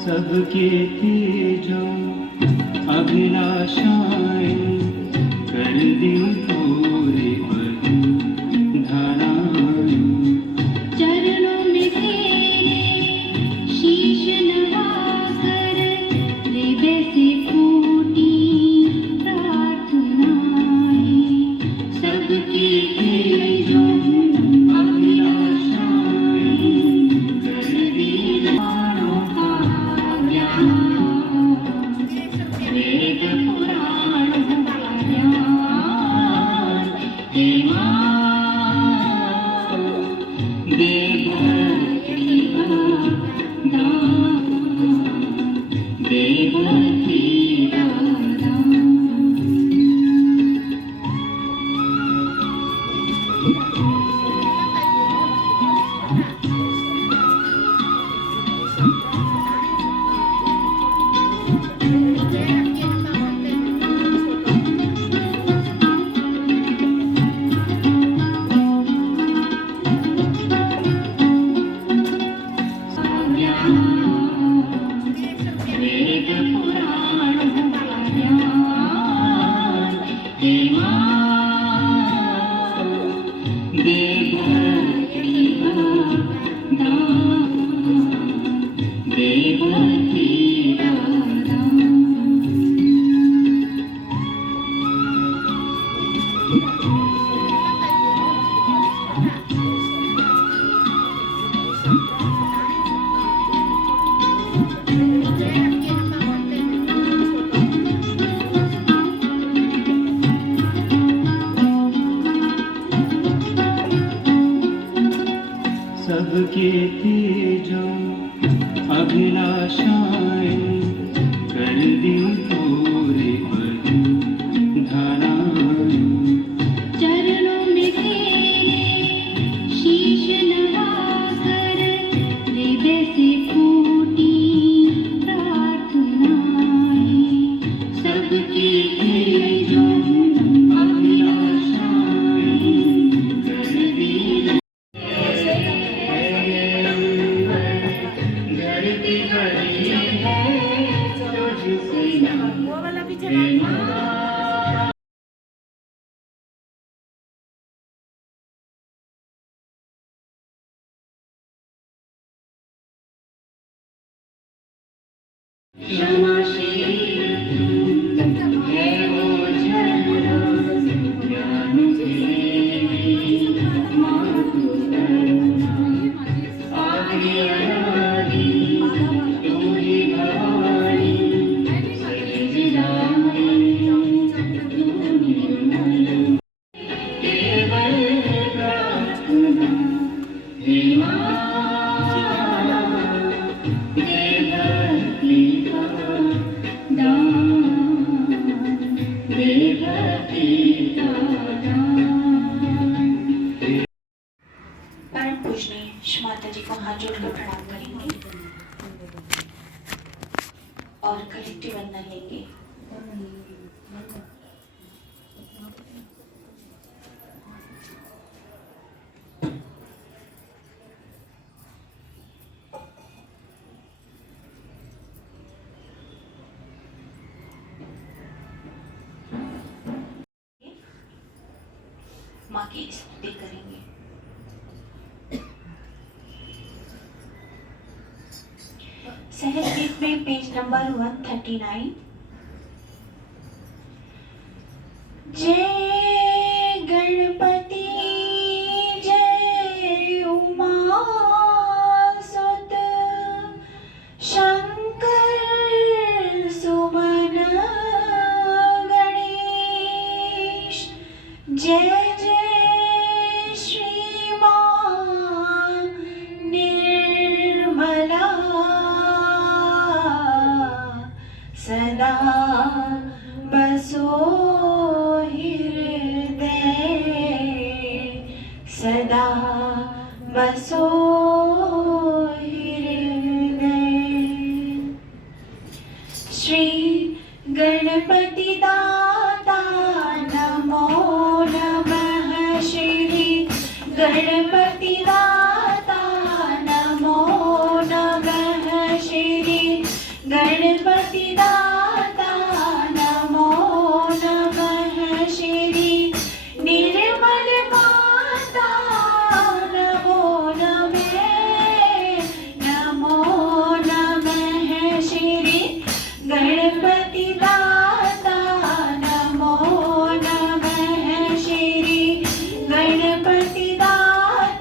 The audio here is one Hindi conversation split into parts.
सबके तेजों अभिलाषाएं कर दी पूरे धाराएं चरणों में तेरे शीश नवाकर हृदय से फूटी प्रार्थनाएं सबकी तेजों सबके तेजों अभिलाषाएं कर दी पूरे धाराएं चरणों में तेरे शीश नवाकर हृदय से फूटी प्रार्थनाएं सबकी तेजों अभिलाषाएं कर दी धरती बड़ी है तुझसे वो वाला भी चलाइए। क्षमाशील है वो झरना ज्ञान से मातुरना आदि अनादि तू ही भवानी सच्चिदानंद तू निर्मल केवल प्रार्थना हे माँ दे भक्ति का परम पूजनीय श्री माता जी को हाथ जोड़कर प्रणाम करेंगे और कलेक्टिव वंदन लेंगे। माँ की स्तुति करेंगे। सहज गीत में पेज नंबर 139 जय गणपति जय उमासुत शंकर सुमन गणेश जय जय श्री मां निर्मला सदा बसो सदा बसो हृदय। श्री गणपति दाता नमो नमः श्री गणपति दाता नमो नमः श्री गणपति दाता नमो नमः श्री निर्मल गणपति दाता नमो नमः श्री गणपति दाता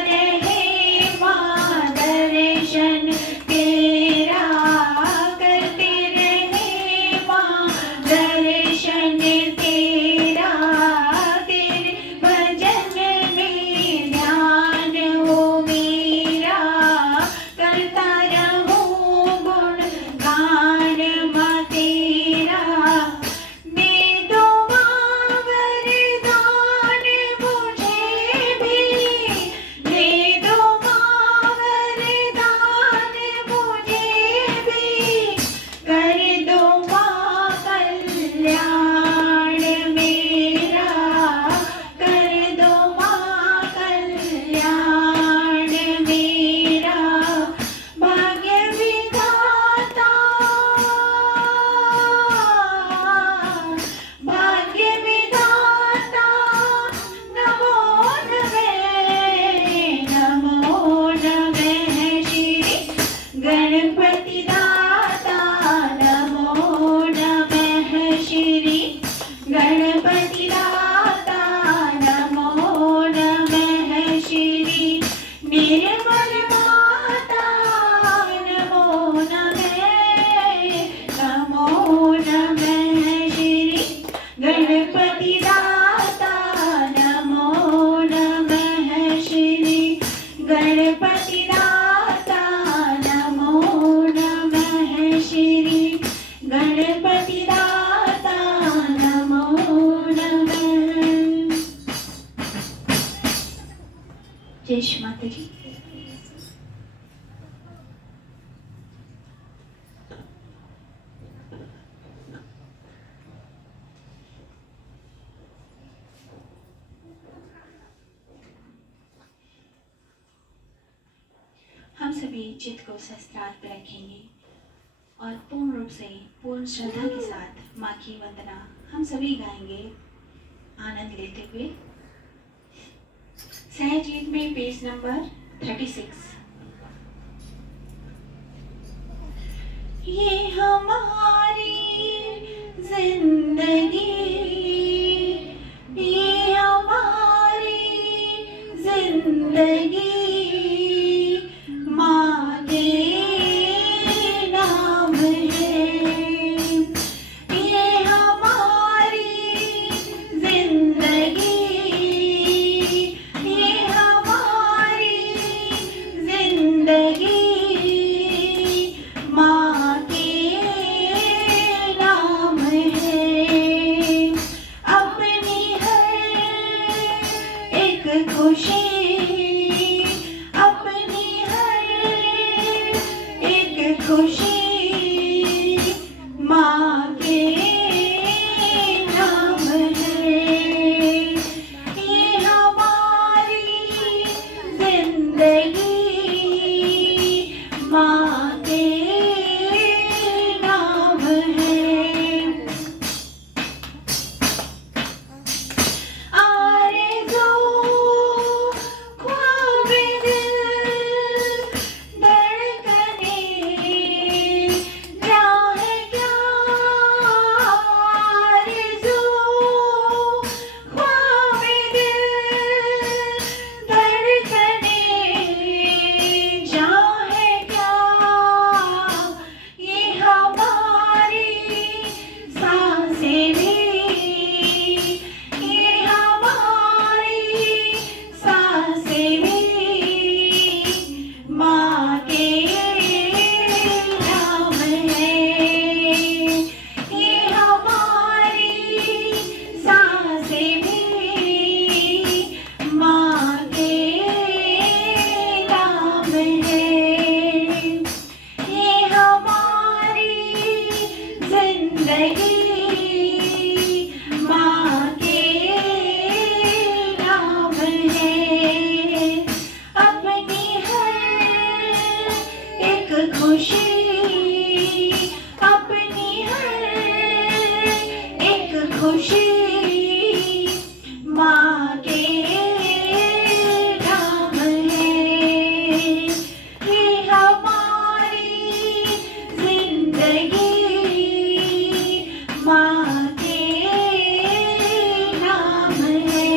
रहे माँ दर्शन तेरा, करते रहे माँ दर्शन तेरा, तेरे भजन में ध्यान हो मेरा, करता रहूं गुण गान माँ तेरा। दे दो माँ वरदान मुझे भी, दे दो माँ वरदान मुझे भी, कर दो माँ कल्याण मेरा, कर दो माँ कल्याण मेरा। भाग्य विधाता, भाग्य विधाता, नमो नमः, नमो नमः श्री गणपति दाता, नमो नमः श्री गणपति दाता, नमो नमः श्री निर्मल माता, नमो नमः, नमो नमः श्री गणपति दाता, नमो नमः श्री गणपति दाता, नमो नमः श्री गणपति दाता, नमो नमः। जय श्री माता जी। हम सभी चित्त को सहस्त्रार्थ पे रखेंगे और पूर्ण रूप से पूर्ण श्रद्धा के साथ माँ की वंदना हम सभी गाएंगे आनंद लेते हुए। सहज गीत में पेज नंबर 36। ये हमारी जिंदगी, ये हमारी जिंदगी, माँ के नाम है। ये हमारी जिंदगी, ये हमारी जिंदगी, माँ के नाम है। अपनी हर एक खुशी, अपनी हर एक खुशी, माँ के नाम है। ये हमारी जिंदगी, माँ के नाम है। आरज़ू ख्वाब दिल धड़कने, राह क्या आरज़ू ख्वाब दिल धड़कने, चाहे क्या ये हमारी सांसें भी, ये हमारी सांसें भी, माँ के नाम है। ये हमारी सांसें भी, माँ के नाम है। ये हमारी जिंदगी, माँ के नाम है। अपनी हर एक खुशी, अपनी हर एक खुशी, माँ के नाम है। ये हमारी जिंदगी, माँ के नाम है।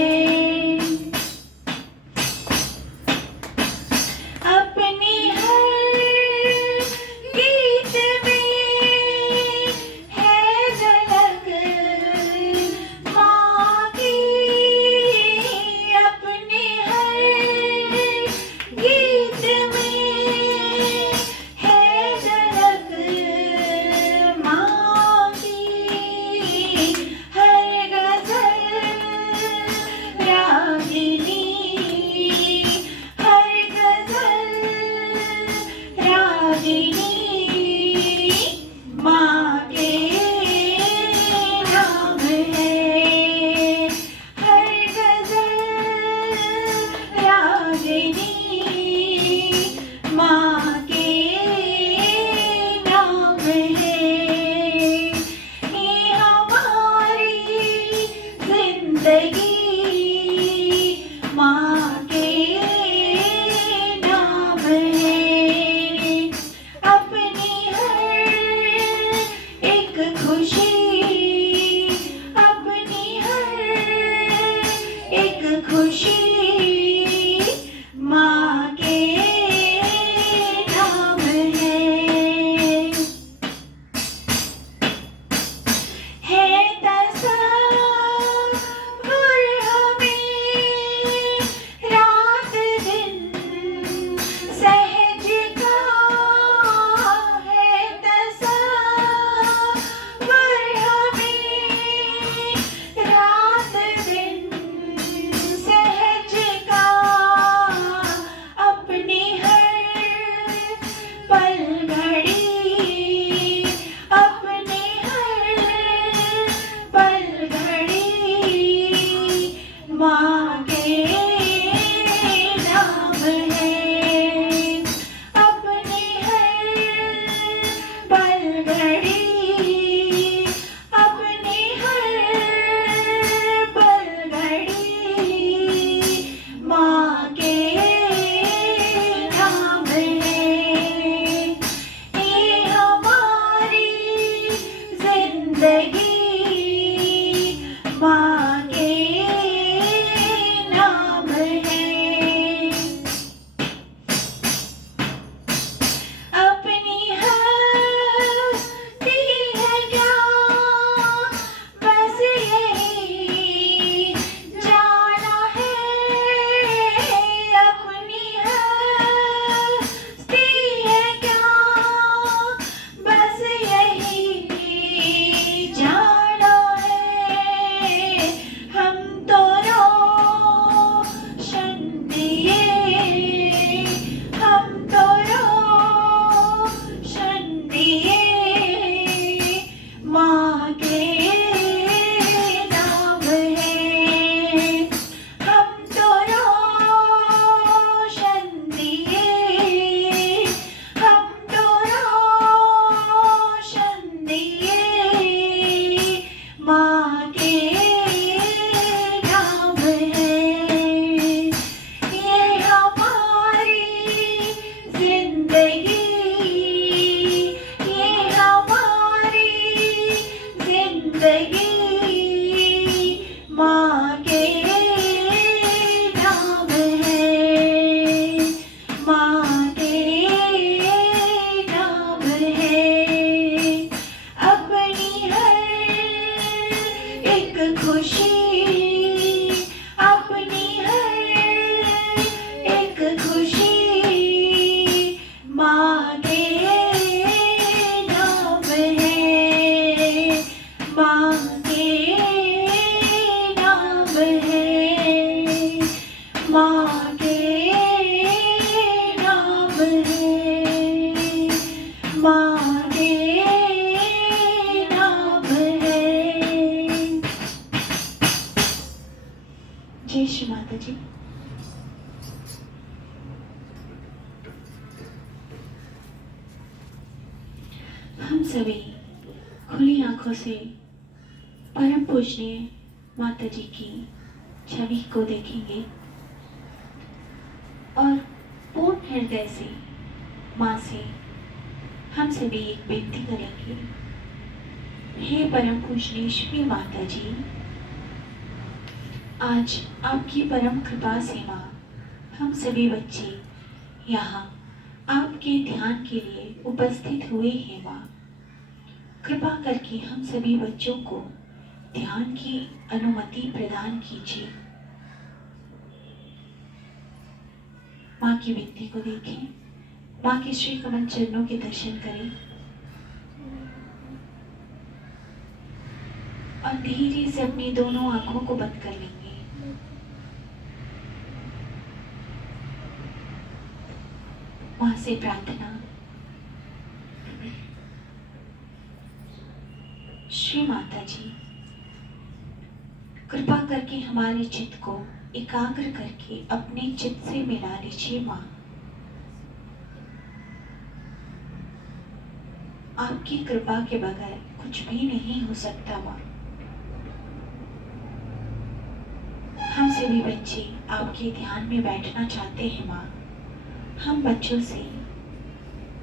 सभी खुली आंखों से परम पूजनीय माता जी की छवि को देखेंगे और पूर्ण हृदय से माँ से हम सभी एक विनती करेंगे। हे परम पूजनीय श्री माता जी, आज आपकी परम कृपा से माँ हम सभी बच्चे यहाँ आपके ध्यान के लिए उपस्थित हुए हैं माँ। कृपा करके हम सभी बच्चों को ध्यान की अनुमति प्रदान कीजिए। माँ की विनती को देखें, माँ के श्री कमल चरणों के दर्शन करें और धीरे से अपनी दोनों आंखों को बंद कर लेंगे। माँ से प्रार्थना। श्री माता जी, कृपा करके हमारे चित्त को एकाग्र करके अपने चित्त से मिला लीजिए माँ। आपकी कृपा के बगैर कुछ भी नहीं हो सकता माँ। हम सभी बच्चे आपके ध्यान में बैठना चाहते हैं माँ। हम बच्चों से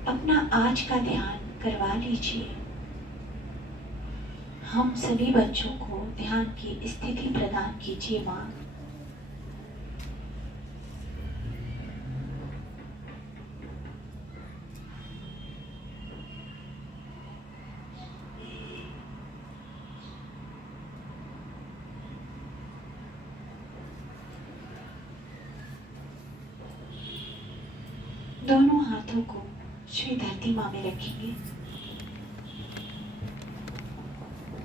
अपना आज का ध्यान करवा लीजिए। हम सभी बच्चों को ध्यान की स्थिति प्रदान कीजिए माँ। दोनों हाथों को श्री धरती माँ में रखेंगे।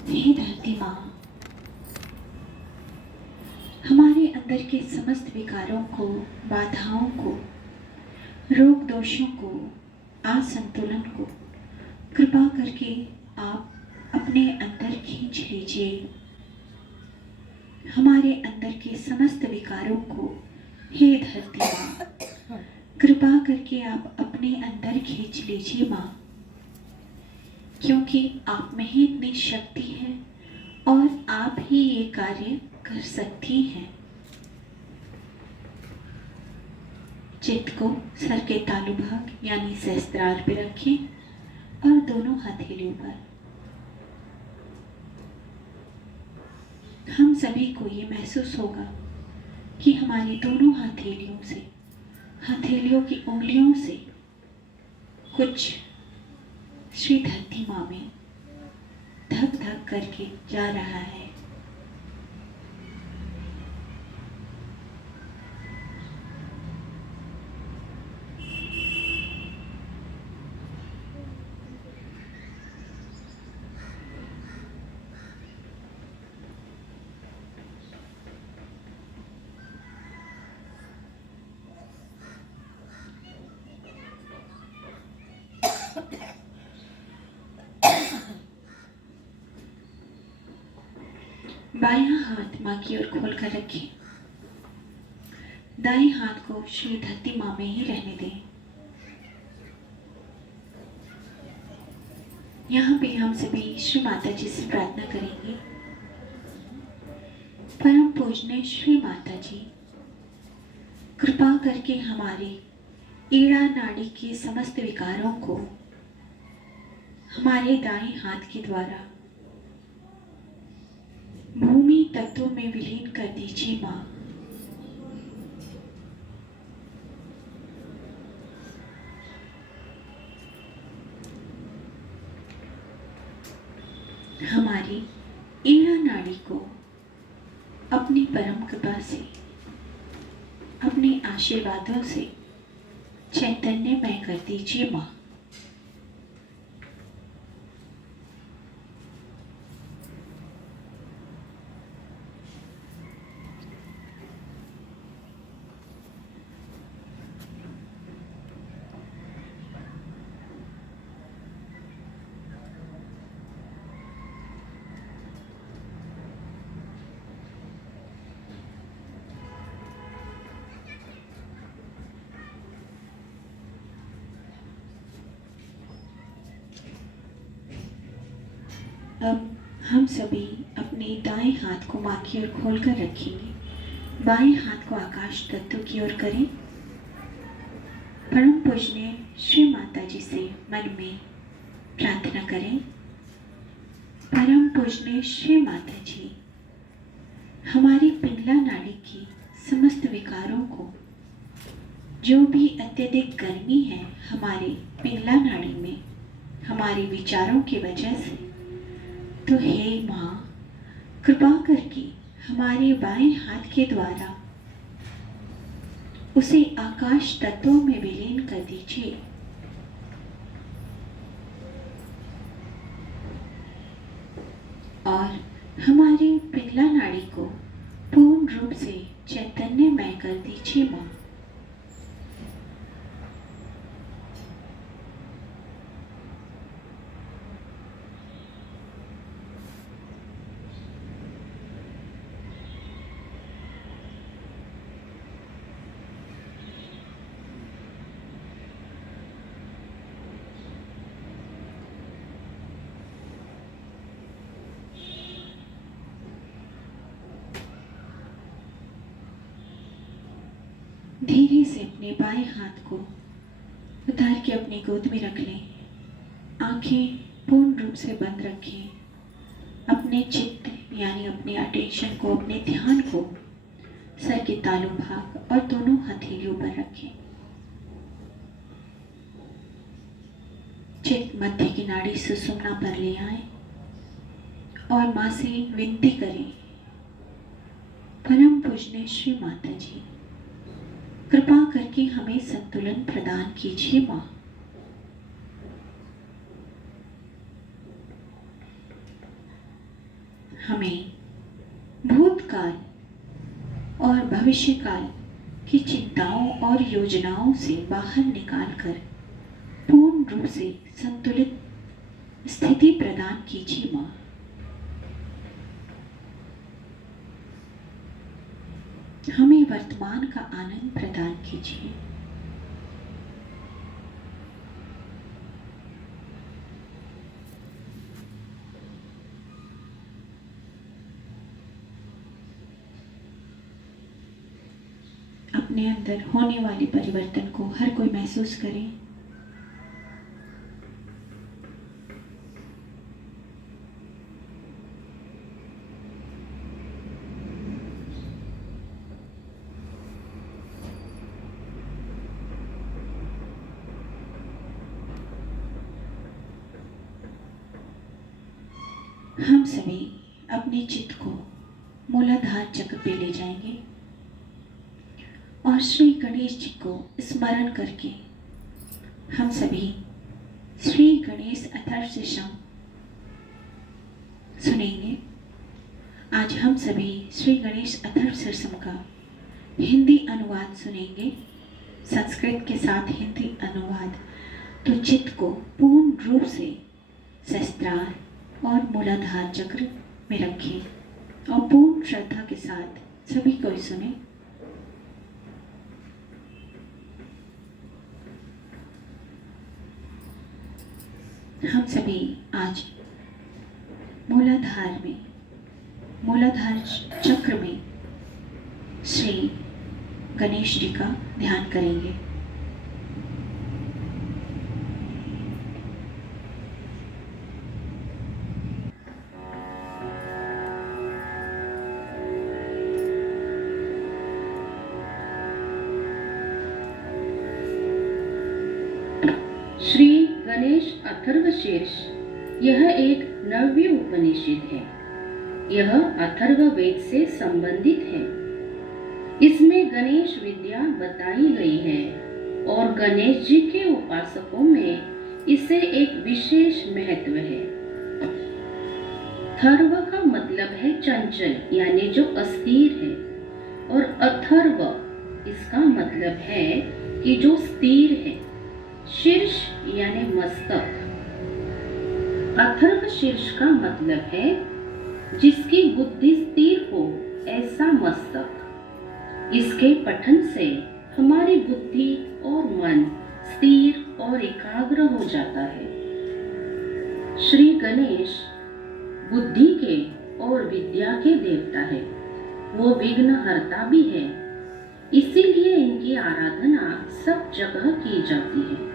हे धरती माँ, हमारे अंदर के समस्त विकारों को, बाधाओं को, रोग दोषों को, असंतुलन को कृपा करके आप अपने अंदर खींच लीजिए। हमारे अंदर के समस्त विकारों को हे धरती माँ कृपा करके आप अपने अंदर खींच लीजिए माँ, क्योंकि आप में ही इतनी शक्ति है और आप ही ये कार्य कर सकती हैं। चित्त को सर के तालु भाग यानी सहस्त्रार पे रखें और दोनों हथेलियों पर। हम सभी को ये महसूस होगा कि हमारी दोनों हथेलियों की उंगलियों से कुछ श्री धरती माँ में धक धक करके जा रहा है। बायां हाथ माँ की ओर खोल कर रखें। दाएं हाथ को श्री धरती माँ में ही रहने दें। यहाँ पे हम सभी श्री माता जी से प्रार्थना करेंगे। परम पूजनीय श्री माता जी, कृपा करके हमारे ईड़ा नाड़ी के समस्त विकारों को हमारे दाएं हाथ के द्वारा भूमि तत्वों में विलीन कर दीजिए माँ। हमारी ईड़ा नाड़ी को अपनी परम कृपा से, अपने आशीर्वादों से चैतन्यमय कर दीजिए माँ। अब हम सभी अपने दाएं हाथ को माँ की ओर खोलकर रखेंगे। बाएं हाथ को आकाश तत्व की ओर करें। परम पूजनीय श्री माता जी से मन में प्रार्थना करें। परम पूजनीय श्री माता जी, हमारी पिंगला नाड़ी की समस्त विकारों को, जो भी अत्यधिक गर्मी है हमारे पिंगला नाड़ी में हमारे विचारों की वजह से, तो हे माँ, कृपा करके हमारे बाएं हाथ के द्वारा उसे आकाश तत्वों में विलीन कर दीजिए। और हमारी पिंगला नाड़ी को पूर्ण रूप से चैतन्यमय कर दीजिए माँ। धीरे से अपने बाएं हाथ को उतार के अपनी गोद में रख लें। आंखें पूर्ण रूप से बंद रखें। अपने चित्त यानी अपने अटेंशन को, अपने ध्यान को सर के तालू भाग और दोनों हथेलियों पर रखें। चित्त मध्य की नाड़ी सुषुम्ना पर ले आए और माँ से विनती करें, परम पूजनीय श्री माता जी, कृपा करके हमें संतुलन प्रदान कीजिए माँ। हमें भूतकाल और भविष्यकाल की चिंताओं और योजनाओं से बाहर निकालकर पूर्ण रूप से संतुलित स्थिति प्रदान कीजिए माँ। हमें वर्तमान का आनंद प्रदान कीजिए। अपने अंदर होने वाले परिवर्तन को हर कोई महसूस करें। हम सभी अपने चित्त को मूलाधार चक्र पे ले जाएंगे और श्री गणेश जी को स्मरण करके हम सभी श्री गणेश अथर्वशीर्षम सुनेंगे। आज हम सभी श्री गणेश अथर्वशीर्षम का हिंदी अनुवाद सुनेंगे, संस्कृत के साथ हिंदी अनुवाद। तो चित्त को पूर्ण रूप से सहस्त्रार और मूलाधार चक्र में रखें और पूर्ण श्रद्धा के साथ सभी कोई सुने। हम सभी आज मूलाधार चक्र में श्री गणेश जी का ध्यान करेंगे। श्री गणेश अथर्वशीर्ष यह एक नव्य उपनिषद है। यह अथर्व वेद से संबंधित है। इसमें गणेश विद्या बताई गई है और गणेश जी के उपासकों में इसे एक विशेष महत्व है। थर्व का मतलब है चंचल यानी जो अस्थिर है, और अथर्व इसका मतलब है कि जो स्थिर है। शीर्ष यानी मस्तक। अथर्व शीर्ष का मतलब है जिसकी बुद्धि स्थिर हो, ऐसा मस्तक। इसके पठन से हमारी बुद्धि और मन स्थिर और एकाग्र हो जाता है। श्री गणेश बुद्धि के और विद्या के देवता है। वो विघ्न हरता भी है, इसीलिए इनकी आराधना सब जगह की जाती है।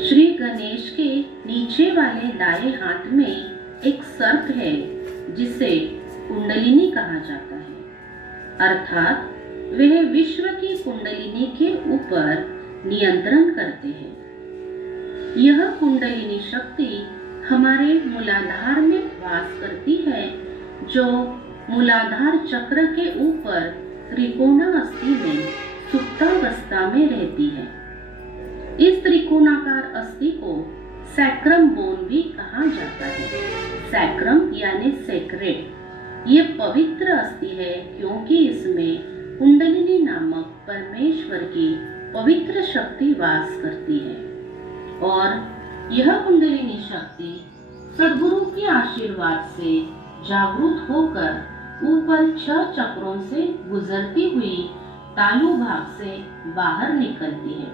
श्री गणेश के नीचे वाले दाएं हाथ में एक सर्प है जिसे कुंडलिनी कहा जाता है, अर्थात वह विश्व की कुंडलिनी के ऊपर नियंत्रण करते हैं। यह कुंडलिनी शक्ति हमारे मूलाधार में वास करती है, जो मूलाधार चक्र के ऊपर त्रिकोणास्थि में सुप्तावस्था में रहती है। इस त्रिकोणाकार अस्थि को सैक्रम बोन भी कहा जाता है। सैक्रम यानी सेक्रेट। ये पवित्र अस्थि है क्योंकि इसमें कुंडलिनी नामक परमेश्वर की पवित्र शक्ति वास करती है, और यह कुंडलिनी शक्ति सद्गुरु के आशीर्वाद से जागृत होकर ऊपर 6 चक्रों से गुजरती हुई तालु भाग से बाहर निकलती है।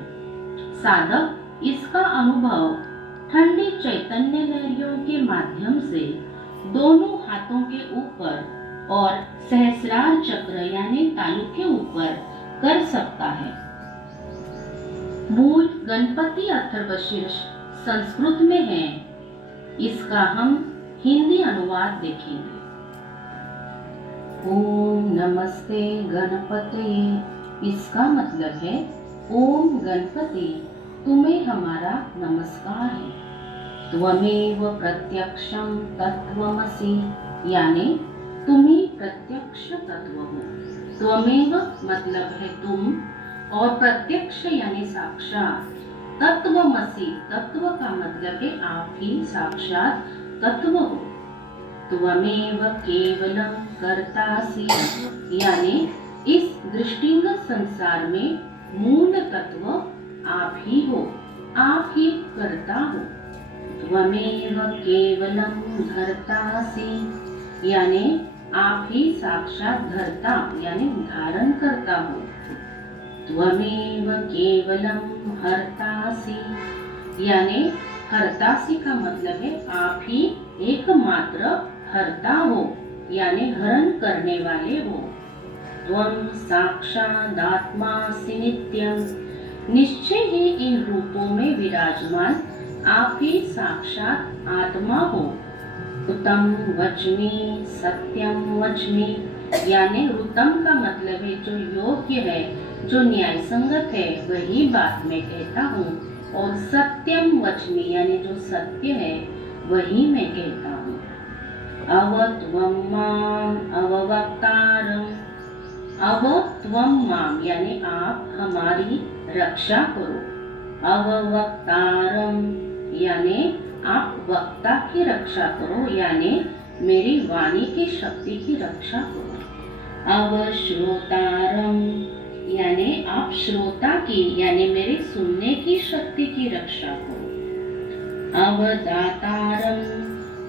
साधक इसका अनुभव ठंडी चैतन्य लहरियों के माध्यम से दोनों हाथों के ऊपर और सहस्रार चक्र यानी तालु के ऊपर कर सकता है। मूल गणपति अथर्वशीर्ष संस्कृत में है, इसका हम हिंदी अनुवाद देखेंगे। ओम नमस्ते गणपते, इसका मतलब है ओम गणपति तुम्हें हमारा नमस्कार है। त्वमेव प्रत्यक्षम तत्त्वमसि, यानी तुम ही प्रत्यक्ष तत्व हो। त्वमेव मतलब है तुम, और प्रत्यक्ष यानी साक्षात। तत्त्वमसि, तत्व का मतलब है आप ही साक्षात तत्व हो। त्वमेव केवलम कर्तासि, यानी इस दृष्टिगत संसार में मूल तत्व आप ही हो, आप ही करता हो। त्वमेव केवलम धर्तासि, यानी आप ही साक्षात धर्ता यानी धारण करता हो। त्वमेव केवलम हर्तासि, यानी हर्तासि का मतलब है आप ही एकमात्र हर्ता हो, यानी हरण करने वाले हो। त्वं साक्षादात्मासि नित्यं, निश्चय ही इन रूपों में विराजमान आप ही साक्षात आत्मा हो। ऋतम वच्मि, सत्यम वच्मि, यानी ऋतम का मतलब है जो योग्य है, जो न्याय संगत है, वही बात मैं कहता हूँ। और सत्यम वच्मि, यानी जो सत्य है वही मैं कहता हूँ। अव त्वं माम अववक्तारम, अव त्वं माम यानी आप हमारी रक्षा करो। अववक्तारम यानी आप वक्ता की रक्षा करो, यानी मेरी वाणी की शक्ति की रक्षा करो। अवश्रोतारम यानी आप श्रोता की यानी मेरे सुनने की शक्ति की रक्षा करो। अवदातारम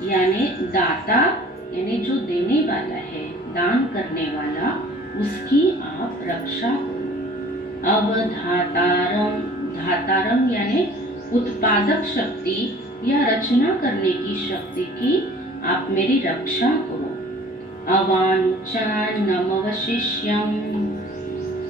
यानी दाता यानी जो देने वाला है, दान करने वाला, उसकी आप रक्षा करो। अवधातारम, धातारम यानी उत्पादक शक्ति या रचना करने की शक्ति की आप मेरी रक्षा करो। अवाञ्छनमवशिष्यम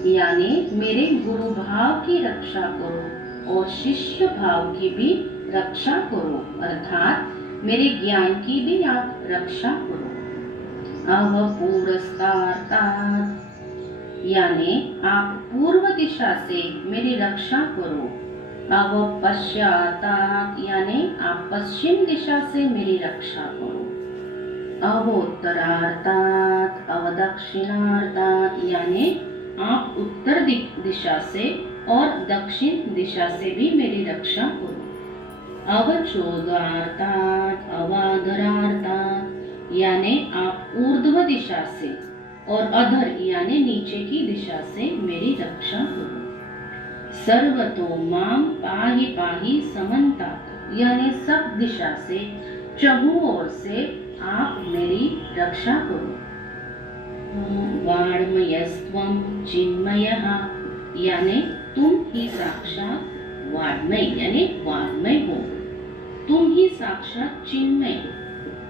यानी मेरे गुरु भाव की रक्षा करो और शिष्य भाव की भी रक्षा करो, अर्थात मेरे ज्ञान की भी आप रक्षा करो। अवपुरस्तार्तात् यानी आप पूर्व दिशा से मेरी रक्षा करो। अवपश्चातात् यानी आप पश्चिम दिशा से मेरी रक्षा करो। अवोत्तरार्तात् अवदक्षिणार्तात् यानी आप उत्तर दिशा से और दक्षिण दिशा से भी मेरी रक्षा करो। अवचोदार्तात् अवाधरार्तात् यानी आप ऊर्ध्व दिशा से और अधर यानी नीचे की दिशा से मेरी रक्षा करो। सर्वतो माम पाहि पाहि समन्तात यानी सब दिशा से चहुं ओर से आप मेरी रक्षा करो। वाङ्मयस्त्वं चिन्मयः यानी तुम ही साक्षात वाङ्मय यानी वाङ्मय हो, तुम ही साक्षात चिन्मय,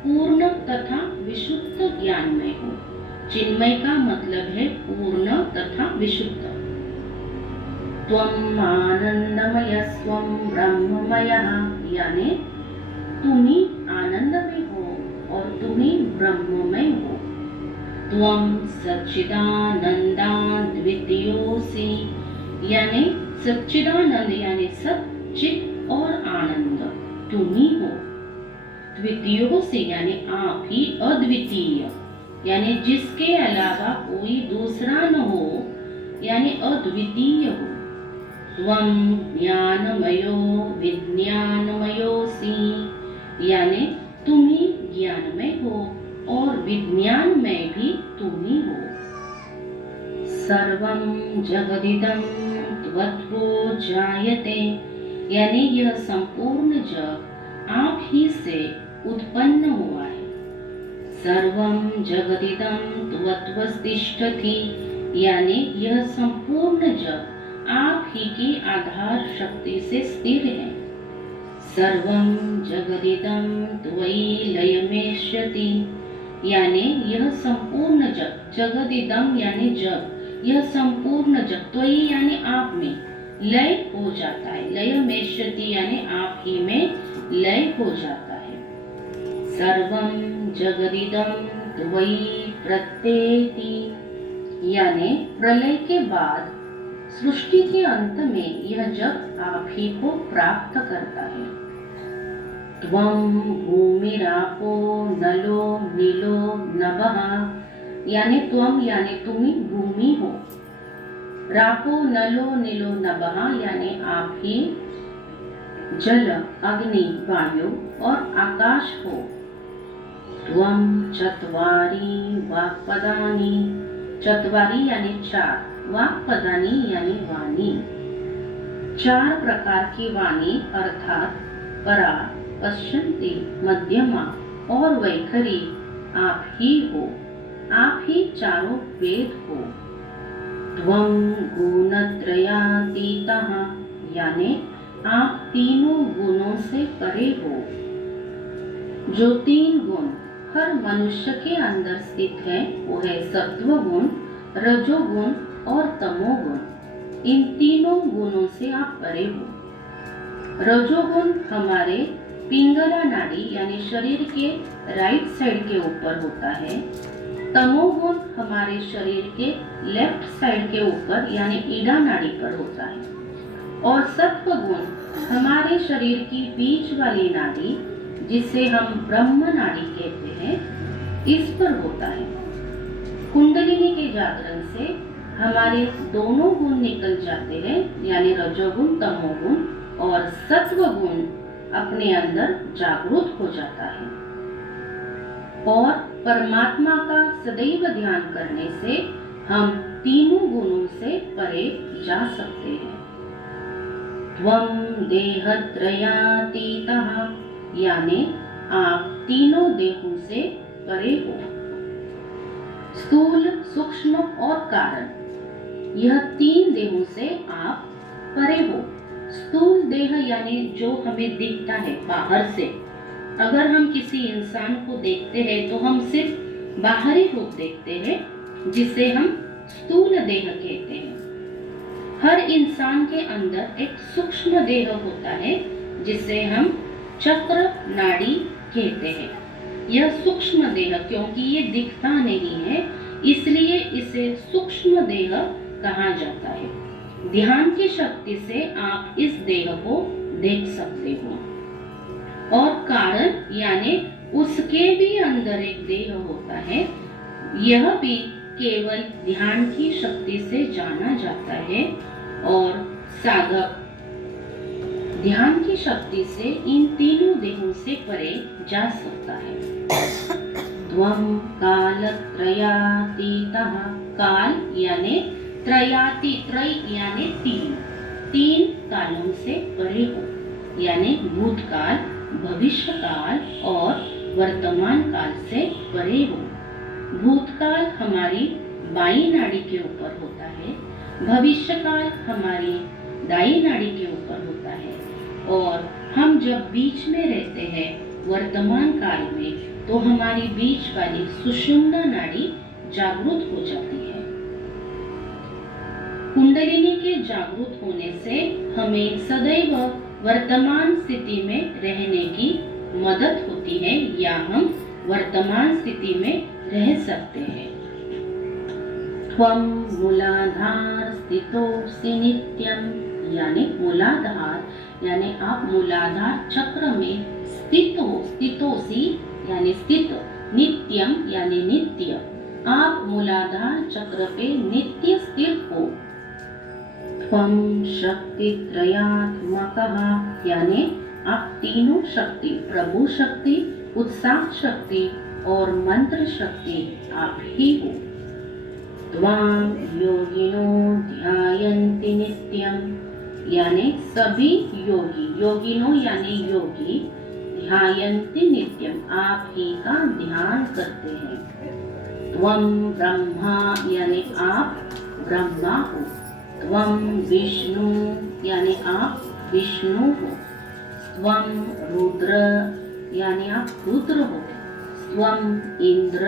पूर्ण तथा विशुद्ध ज्ञान में हो। चिन्मय का मतलब है पूर्ण तथा विशुद्ध। त्वम् आनंदमय स्वम ब्रह्ममयः, यानी तुम्ही आनंद में हो और तुम्ही ब्रह्ममय हो। त्वम् सच्चिदानंदाद्वितीयोऽसि, यानी सच्चिदानंद यानी सच्चित और आनंद तुम्ही हो। द्वितीयोऽसि यानी आप ही अद्वितीय, यानी जिसके अलावा कोई दूसरा न हो, यानी अद्वितीय हो। त्वं ज्ञानमयो विज्ञानमयोऽसि, यानी तुम ही ज्ञानमय हो और विज्ञान में भी तुम ही हो। सर्वं जगदिदं त्वत्तो जायते, यानी यह संपूर्ण जग आप ही से उत्पन्न हुआ है। सर्वं जगदिदं त्वत्वतिष्ठति, यानी यह संपूर्ण जग आप ही की आधार शक्ति से स्थिर है। सर्वं जगदिदं त्वयि लयमेष्यति, यानी यह संपूर्ण जग, जगदिदं यानी जग, यह संपूर्ण जग त्वयि यानी आप में लय हो जाता है। लयमेष्यति यानी आप ही में लय हो जाता है। सर्वं जगदिदं त्वयि प्रत्येति, यानी प्रलय के बाद सृष्टि के अंत में यह जग आप ही को प्राप्त करता है। त्वं भूमिरापो नलो नीलो नभः, यानी त्वं यानी तुम्ही भूमि हो। रापो नलो नीलो नभः, यानी आप ही जल, अग्नि, वायु और आकाश हो। त्वं चत्वारि वाक्पदानि, चत्वारि यानी चार, वाक्पदानि यानी वाणी, चार प्रकार की वाणी अर्थात परा, पश्यन्ति, मध्यमा और वैखरी आप ही हो। आप ही चारों वेद हो। त्वं गुणत्रयातीतः, यानी आप तीनों गुणों से परे हो। जो तीन गुण हर मनुष्य के अंदर स्थित है वो है सत्व गुण, रजोगुण और तमोगुण। इन तीनों गुणों से आप परे हो। रजोगुण हमारे पिंगला नाड़ी यानी शरीर के राइट साइड के ऊपर होता है। तमोगुण हमारे शरीर के लेफ्ट साइड के ऊपर यानी ईड़ा नाड़ी पर होता है। और सत्व गुण हमारे शरीर की बीच वाली नाड़ी, जिसे हम ब्रह्म नाड़ी कहते हैं, इस पर होता है। कुंडलिनी के जागरण से हमारे दोनों गुण निकल जाते हैं, यानी रजोगुण, तमोगुण, और सत्व गुण अपने अंदर जागृत हो जाता है। और परमात्मा का सदैव ध्यान करने से हम तीनों गुणों से परे जा सकते हैं। त्वं देहत्रयातीतः, यानी आप तीनों देहों से परे हो। स्थूल, सूक्ष्म और कारण, यह तीन देहों से आप परे हो। स्थूल देह यानी जो हमें दिखता है बाहर से। अगर हम किसी इंसान को देखते हैं तो हम सिर्फ बाहरी रूप देखते हैं, जिसे हम स्थूल देह कहते हैं। हर इंसान के अंदर एक सूक्ष्म देह होता है, जिसे हम चक्र नाड़ी कहते हैं। यह सूक्ष्म देह, क्योंकि ये दिखता नहीं है, इसलिए इसे सूक्ष्म देह कहा जाता है। ध्यान की शक्ति से आप इस देह को देख सकते हो। और कारण यानी उसके भी अंदर एक देह होता है, यह भी केवल ध्यान की शक्ति से जाना जाता है। और साधक ध्यान की शक्ति से इन तीनों देहों से परे जा सकता है। त्वं कालत्रयातीतः, काल यानी त्रयाति, त्रय यानी तीन, तीन कालों से परे हो, यानी भूतकाल, भविष्यकाल और वर्तमान काल से परे हो। भूतकाल हमारी बाई नाड़ी के ऊपर होता है, भविष्यकाल हमारी दाई नाड़ी के ऊपर होता है, और हम जब बीच में रहते हैं वर्तमान काल में, तो हमारी बीच वाली सुषुम्ना नाड़ी जागृत हो जाती है। कुंडलिनी के जागृत होने से हमें सदैव वर्तमान स्थिति में रहने की मदद होती है या हम वर्तमान स्थिति में रह सकते हैं। त्वं मूलाधार स्थितोऽसि नित्यं, यानी मूलाधार यानी आप मूलाधार चक्र में स्थित हो, स्थितोऽसि यानी स्थित, नित्यम यानी नित्य, आप मूलाधार चक्र पे नित्य स्थिर हो। त्वं शक्तित्रयात्मकः, यानी आप तीनों शक्ति, प्रभु शक्ति, उत्साह शक्ति और मंत्र शक्ति आप ही हो। त्वां योगिनो ध्यायन्ति नित्यं, यानी सभी योगी, योगिनो यानी योगी, ध्यायन्ति नित्यम, आप ही का ध्यान करते हैं। त्वं ब्रह्मा यानी आप ब्रह्मा हो। त्वं विष्णु यानी आप विष्णु हो। त्वं रुद्र यानी आप रुद्र हो। त्वं इंद्र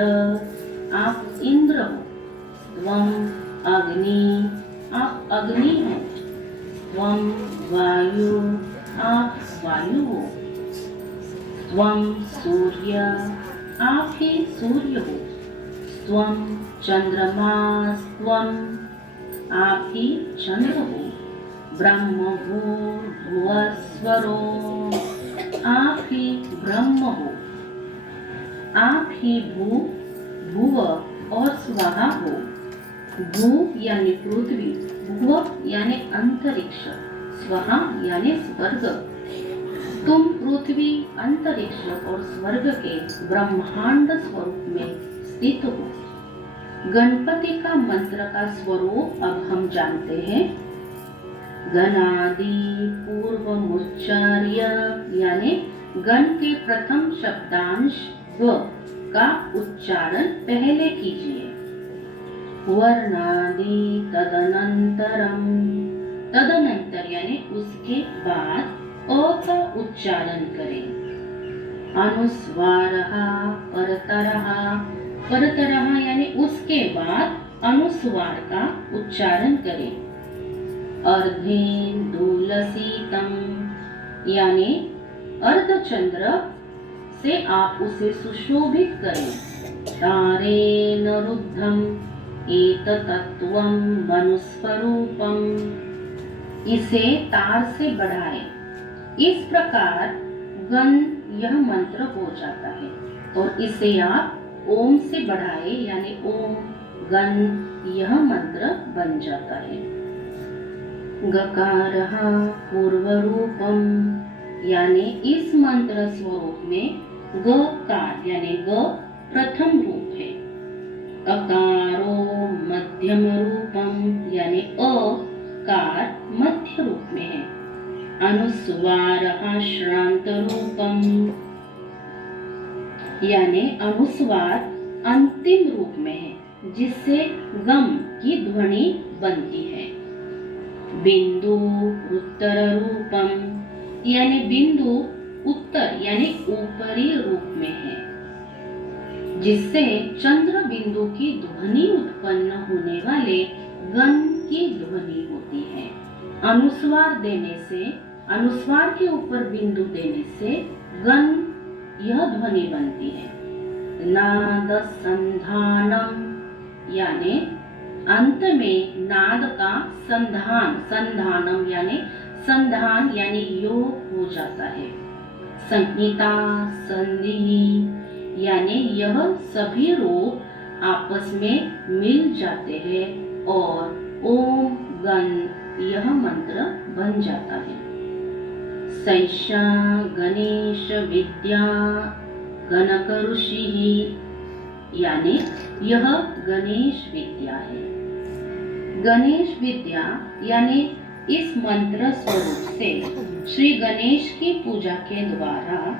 आप इंद्र हो। त्वं अग्नि आप अग्नि हो। त्वं वायु आप वायु हो। त्वं सूर्य आप ही सूर्य हो। त्वं चंद्रमा त्वं आप ही चंद्र हो। ब्रह्म भूर्भुवस्वरो आप ही ब्रह्म हो। आप ही भूव और स्वाहा हो। भू यानी पृथ्वी, भुव यानी अंतरिक्ष, स्वाहा यानी स्वर्ग। तुम पृथ्वी, अंतरिक्ष और स्वर्ग के ब्रह्मांड स्वरूप में स्थित हो। गणपति का मंत्र का स्वरूप अब हम जानते हैं। गणादि पूर्वमुच्चार्य, यानी गण के प्रथम शब्दांश ग का उच्चारण पहले कीजिए। वर्णादि तदनंतरम, तदनंतर यानी उसके बाद अ का उच्चारण करें। अनुस्वारः परतरः, परतरः यानी उसके बाद अनुस्वार का उच्चारण करें। अर्धेन्दुलसितं यानी अर्धचंद्र से आप उसे सुशोभित करें। तारेण रुद्धम एतत्त्वं मनुस्वरूपम, इसे तार से बढ़ाएं। इस प्रकार गण यह मंत्र हो जाता है और इसे आप ओम से बढ़ाए यानी ओम गण यह मंत्र बन जाता है। गकारः पूर्वरूपम, यानी इस मंत्र स्वरूप में गकार यानी ग प्रथम रूप है। अकारो मध्यम रूपम, यानी अकार मध्य रूप में है। अनुस्वारः श्रांत रूपम, यानी अनुस्वार अंतिम रूप में है जिससे गम की ध्वनि बनती है। बिंदु उत्तर रूपम, यानी बिंदु उत्तर यानी ऊपरी रूप में है जिससे चंद्र बिंदु की ध्वनि उत्पन्न होने वाले गण की ध्वनि होती है। अनुस्वार देने से, अनुस्वार के ऊपर बिंदु देने से गण यह ध्वनि बनती है। नाद संधानम, यानी अंत में नाद का संधान, संधानम यानी संधान यानी योग हो जाता है। संहिता संधि, यानी यह सभी रूप आपस में मिल जाते हैं और ओम गण यह मंत्र बन जाता है। सैषा गणेश विद्या गणक ऋषि, यानी यह गणेश विद्या है। गणेश विद्या यानी इस मंत्र स्वरूप से श्री गणेश की पूजा के द्वारा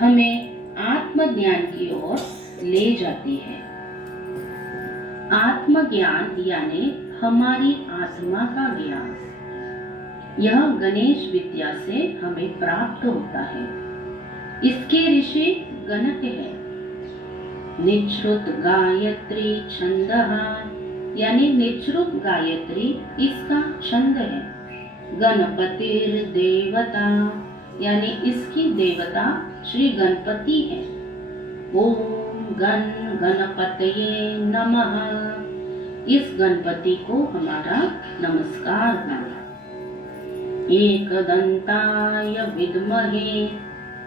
हमें आत्मज्ञान की ओर ले जाती है। आत्मज्ञान यानी हमारी आत्मा का ज्ञान, यह गणेश विद्या से हमें प्राप्त होता है। इसके ऋषि गणक है। निश्रुत गायत्री छंदः यानी निश्रुत गायत्री इसका छंद है। गणपतिर देवता यानी इसकी देवता श्री गणपति है। ओम गण गणपतये नमः, इस गणपति को हमारा नमस्कार है। एकदंताय विद्महे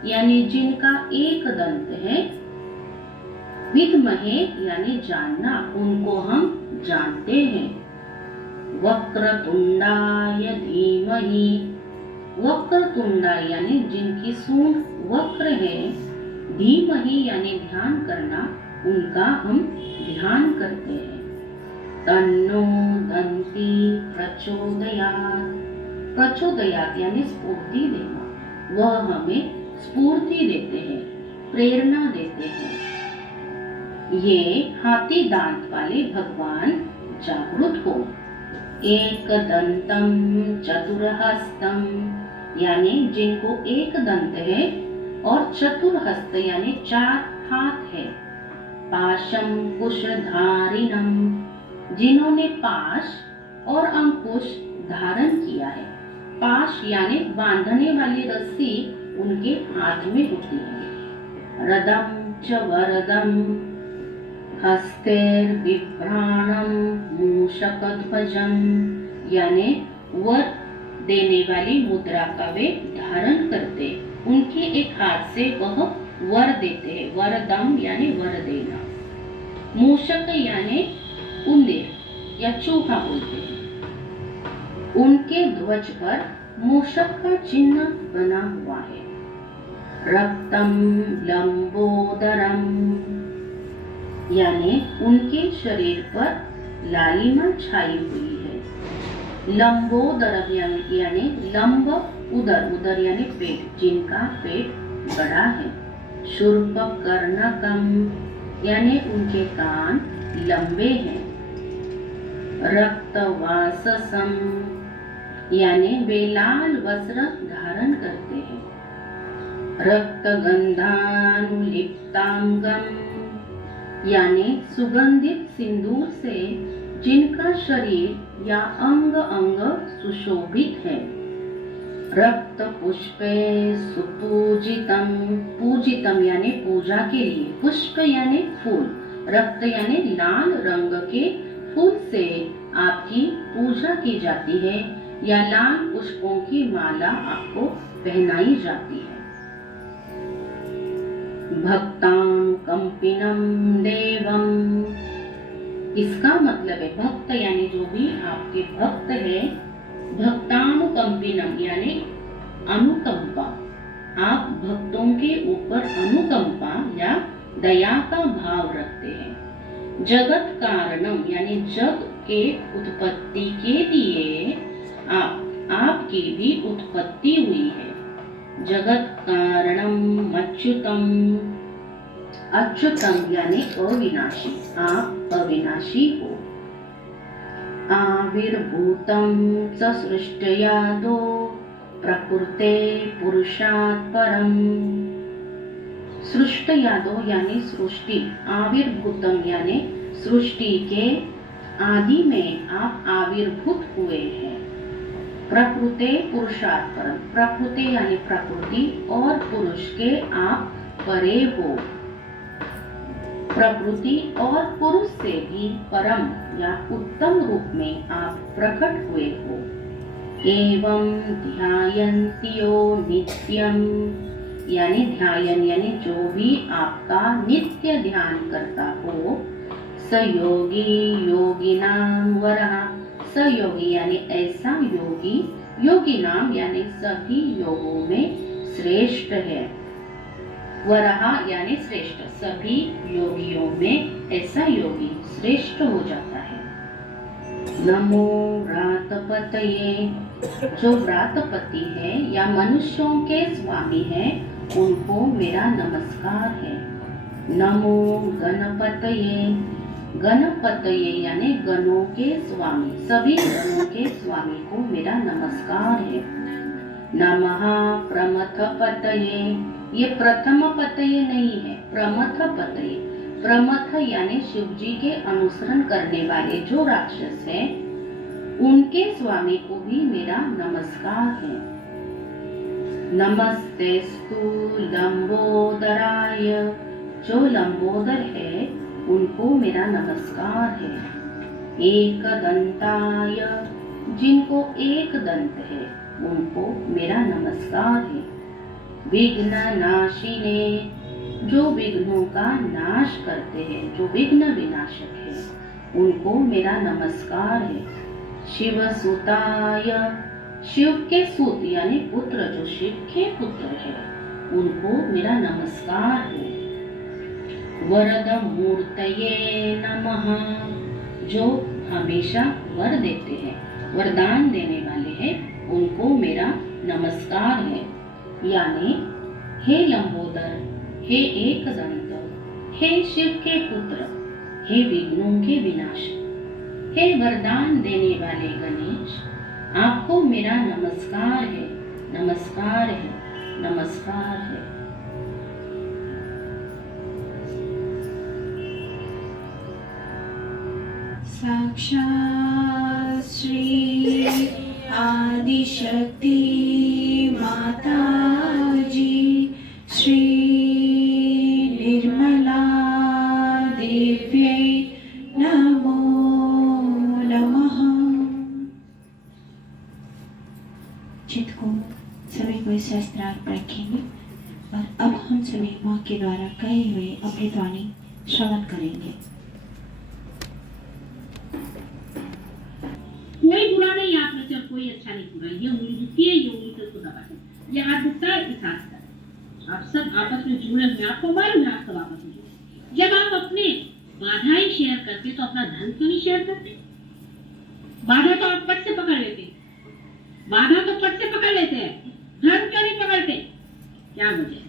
यानी जिनका एक दंत है, विद्महे यानी जानना, उनको हम जानते हैं। वक्रतुंडाय धीमहि, वक्रतुंडा यानी जिनकी सूंड वक्र है, धीमहि यानी ध्यान करना, उनका हम ध्यान करते हैं। तन्नो दंती प्रचोदयात्, प्रचोदयात् यानी स्फूर्ति देना, वह हमें स्फूर्ति देते हैं, प्रेरणा देते हैं। ये हाथी दांत वाले भगवान जागृत हो। एकदंतम चतुरहस्तम यानी जिनको एक दंत है और चतुरहस्त यानी 4 हाथ है। पाशम कुशधारिणम जिन्होंने पाश और अंकुश धारण किया है। पाश यानी बांधने वाली रस्सी उनके हाथ में होती है। रदम च वरदम हस्तेर बिभ्राणम मूषकध्वजम यानी वर देने वाली मुद्रा का वे धारण करते, उनके एक हाथ से वह वर देते हैं। वरदम यानी वर देना। मूषक यानी उंदीर या चूहा बोलते हैं। उनके ध्वज पर मूषक का चिन्ह बना हुआ है। रक्तम लंबोदरम यानी उनके शरीर पर लालिमा छाई हुई है। लंबोदरम यानी लंब उदर, उदर यानी पेट, जिनका पेट बड़ा है। शूर्पकर्णकम यानी उनके कान लंबे हैं। रक्तवाससम यानी वे लाल वस्त्र धारण करते हैं। रक्तगंधानुलिप्तांगम यानी सुगंधित सिंदूर से जिनका शरीर या अंग अंग सुशोभित है। रक्त पुष्पे सुपूजितम, पूजितम यानी पूजा के लिए, पुष्प यानी फूल, रक्त यानी लाल रंग के फूल से आपकी पूजा की जाती है या लाल पुष्पों की माला आपको पहनाई जाती है। भक्तानुकंपिनम देवम, इसका मतलब है भक्त यानी जो भी आपके भक्त है। भक्तानुकंपिनम यानी अनुकंपा, आप भक्तों के ऊपर अनुकंपा या दया का भाव रखते हैं। जगत कारणम यानी जग के उत्पत्ति के लिए आपकी भी उत्पत्ति हुई है। जगत कारणम अच्युतम, अच्युतम यानी अविनाशी, आप अविनाशी हो। आविर्भूतम स सृष्टयादो प्रकृते पुरुषात् परम, सृष्टयादो यानी सृष्टि, आविर्भूतम यानी सृष्टि के आदि में आप आविर्भूत हुए हैं। प्रकृते पुरुषात् परम, प्रकृति यानी प्रकृति और पुरुष के आप परे हो। प्रकृति और पुरुष से भी परम या उत्तम रूप में आप प्रकट हुए हो। एवं ध्यायन्त्यो नित्यम यानी ध्यायन यानी जो भी आपका नित्य ध्यान करता हो। सयोगी योगिनाम वरः, सयोगी यानी ऐसा योगी, योगी नाम यानी सभी योगों में श्रेष्ठ है। वरः यानी श्रेष्ठ, सभी योगियों में ऐसा योगी श्रेष्ठ हो जाता है। नमो व्रातपतये, जो व्रातपति है या मनुष्यों के स्वामी है, उनको मेरा नमस्कार है। नमो गणपतये, गणपतये यानी गणों के स्वामी, सभी गणों के स्वामी को मेरा नमस्कार है। नमः प्रमथ पतये, ये प्रथम पतये नहीं है, प्रमथ पतये प्रमथ यानी शिव जी के अनुसरण करने वाले जो राक्षस हैं, उनके स्वामी को भी मेरा नमस्कार है। नमस्तेस्तु लंबोदराय, जो लंबोदर है उनको मेरा नमस्कार है। एकदंताय, जिनको एक दंत है उनको मेरा नमस्कार है। विघ्न नाशिने, जो विघ्नों का नाश करते हैं, जो विघ्न विनाशक है, उनको मेरा नमस्कार है। शिव सुताय, शिव के सुत यानी पुत्र, जो शिव के पुत्र है, उनको मेरा नमस्कार है। वरद मूर्तये नमः, जो हमेशा वर देते हैं, वरदान देने वाले हैं, उनको मेरा नमस्कार है। यानी हे लंबोदर, हे एकदंत, हे शिव के पुत्र, हे विघ्नों के विनाश, हे वरदान देने वाले गणेश, आपको मेरा नमस्कार है, नमस्कार है, नमस्कार है। साक्षात् श्री आदिशक्ति माता जी, श्री निर्मला देव्यै नमो नमः। चित्त को सभी को इस शस्त्रार्थ पर रखेंगे और अब हम सभी माँ के द्वारा कहे हुए अमृतवाणी श्रवण करेंगे। कोई बुरा नहीं आप में से और कोई अच्छा नहीं बुरा। ये उंगली दुखती है, ये उंगली से दबा है, ये हाथ दुखता है, इस हाथ का। आप सब आपस में जुड़े हुए, आपको मालूम है आप सब आपस में जुड़े। जब आप अपने बाधाएं शेयर करते तो अपना धन क्यों नहीं शेयर करते? बाधा तो आप पट से पकड़ लेते, बाधा तो पट से पकड़ लेते हैं, धन क्यों नहीं पकड़ते? क्या वजह?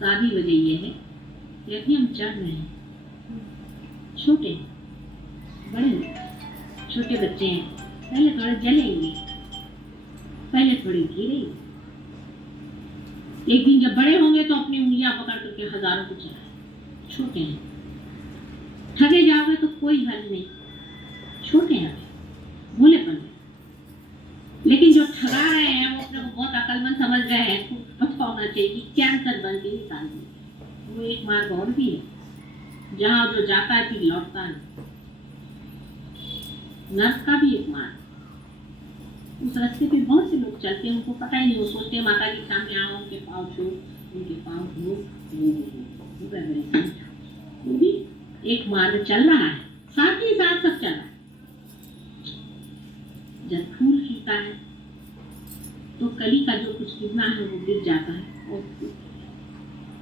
सादी वजह ये है कि अभी हम चढ़ रहे हैं, छोटे हैं, बड़े हैं, छोटे बच्चे हैं, पहले थोड़े जलेंगे, पहले थोड़े गिरेंगे, एक दिन जब बड़े होंगे तो अपनी उंगलियां पकड़ करके हजारों को चलाए। छोटे हैं, ठगे जाओगे तो कोई हल नहीं, छोटे हैं, भोलेपन में। लेकिन जो ठगा रहे हैं वो अपने को बहुत अकलमंद समझ रहे हैं, तो पता होना चाहिए कि कैंसर बन के निकाल दिए। वो एक मार्ग और भी है, जहाँ जो जाता है फिर लौटता है, नर्क का भी एक मार्ग। उस रास्ते पे बहुत से लोग चलते हैं, उनको पता ही नहीं, वो सोचते हैं माता के सामने आओ, उनके पाँव छू, उनके पाँव धो, वो भी एक मार्ग चल रहा है, साथ ही साथ सब चल रहा है। जब फूल खिलता है तो कली का जो कुछ गिरना है वो गिर जाता है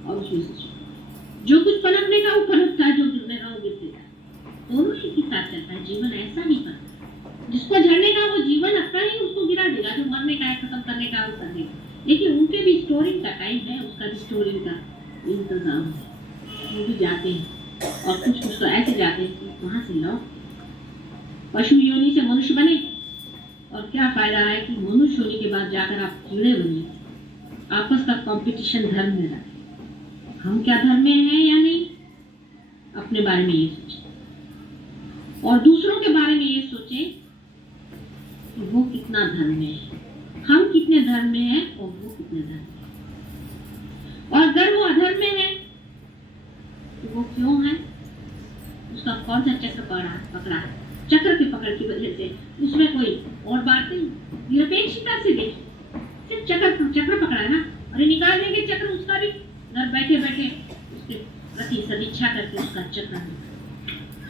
और उसमें से जो कुछ पनपने का वो पनपता है, जो गिरने का वो गिर देता है। दोनों एक ही साथ चलता है। जीवन ऐसा नहीं करता, जिसको झड़ने का वो जीवन अपना ही उसको गिरा देगा, जो मरने का है, खत्म करने का वो कर देगा। लेकिन उनके भी स्टोरिंग का टाइम है, उसका भी स्टोरिंग का इंतजाम है। वो भी जाते हैं और कुछ कुछ तो ऐसे जाते हैं कि वहां से लौट पशु योनि से मनुष्य बने। और क्या फायदा है कि मनुष्य होने के बाद जाकर आप कीड़े बनिए। आपस का कंपटीशन धर्म में रखें, हम क्या धर्म में हैं या नहीं, अपने बारे में ये सोचें और दूसरों के बारे में ये सोचें कि वो कितना धर्म में है, हम कितने धर्म में हैं और वो कितने धर्म में। और अगर वो अधर्म में है तो वो क्यों है, उसका कौन सा चक्र पकड़ा है? चक्र के पकड़ की वजह से उसमें कोई और बात नहीं, निरपेक्षता से देखिए, सिर्फ चक्र पकड़ा है ना, अरे निकाल देंगे चक्र, उसका भी घर बैठे बैठे उसके प्रति सदिच्छा करके उसका चक्र है।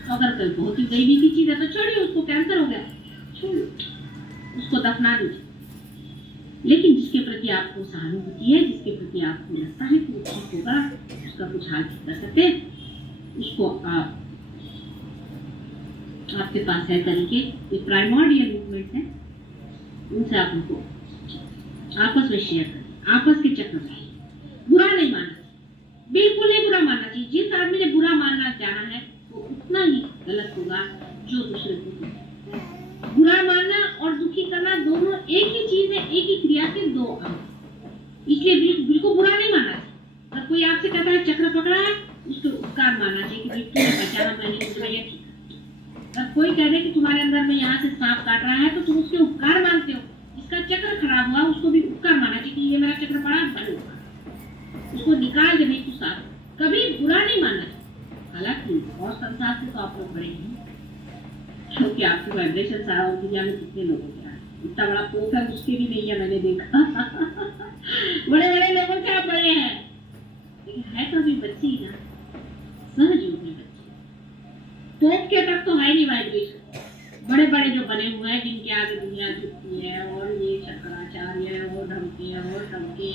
अगर कोई बहुत ही दैवी की चीज है तो छोड़िए, उसको कैंसर हो गया, छोड़िए, उसको दफना दीजिए। लेकिन जिसके प्रति आपको सहानुभूति है, जिसके प्रति आपको लगता है कि वो ठीक होगा, उसका कुछ हाल ठीक कर सकते, उसको आप आपके पास है तरीके, ये प्राइमोर्डियल मूवमेंट है, उनसे आप उनको आपस में शेयर करें, आपस के चक्र में। बुरा नहीं मानना चाहिए, बिल्कुल नहीं बुरा मानना चाहिए। जिस आदमी ने बुरा मानना चाहा है वो उतना ही गलत होगा जो दूसरे को बुरा मानना और दुखी करना दोनों एक ही चीज है, एक ही क्रिया के दो अंग। इसलिए बिल्कुल बुरा नहीं मानना चाहिए। अगर कोई आपसे कहता है चक्र पकड़ा है, उसको उपकार मानना चाहिए कि भाई तूने बचाया, मैंने तुम्हें ये किया। अब कोई कह दे कि तुम्हारे अंदर में यहाँ से सांप काट रहा है तो तुम उसके उपकार मानते हो। जिसका चक्र खराब हुआ उसको भी उपकार मानना चाहिए कि ये मेरा चक्र बड़ा बल हुआ, उसको निकाल दे नहीं तो साफ, कभी बुरा नहीं मानना चाहिए। हालांकि और संसार से तो आप लोग बड़े हैं, क्योंकि आपकी वाइब्रेशन सारा दुनिया में कितने लोगों के हैं, इतना बड़ा पोख है उसके भी नहीं है, मैंने देखा बड़े बड़े लोगों से आप बड़े हैं, लेकिन है तो अभी बच्चे ही ना, सहज योग में बच्चे, पोख के तक तो है नहीं वाइब्रेशन। बड़े बड़े जो बने हुए हैं जिनके आगे दुनिया झुकती है और ये शंकराचार्य और ढमके और टमके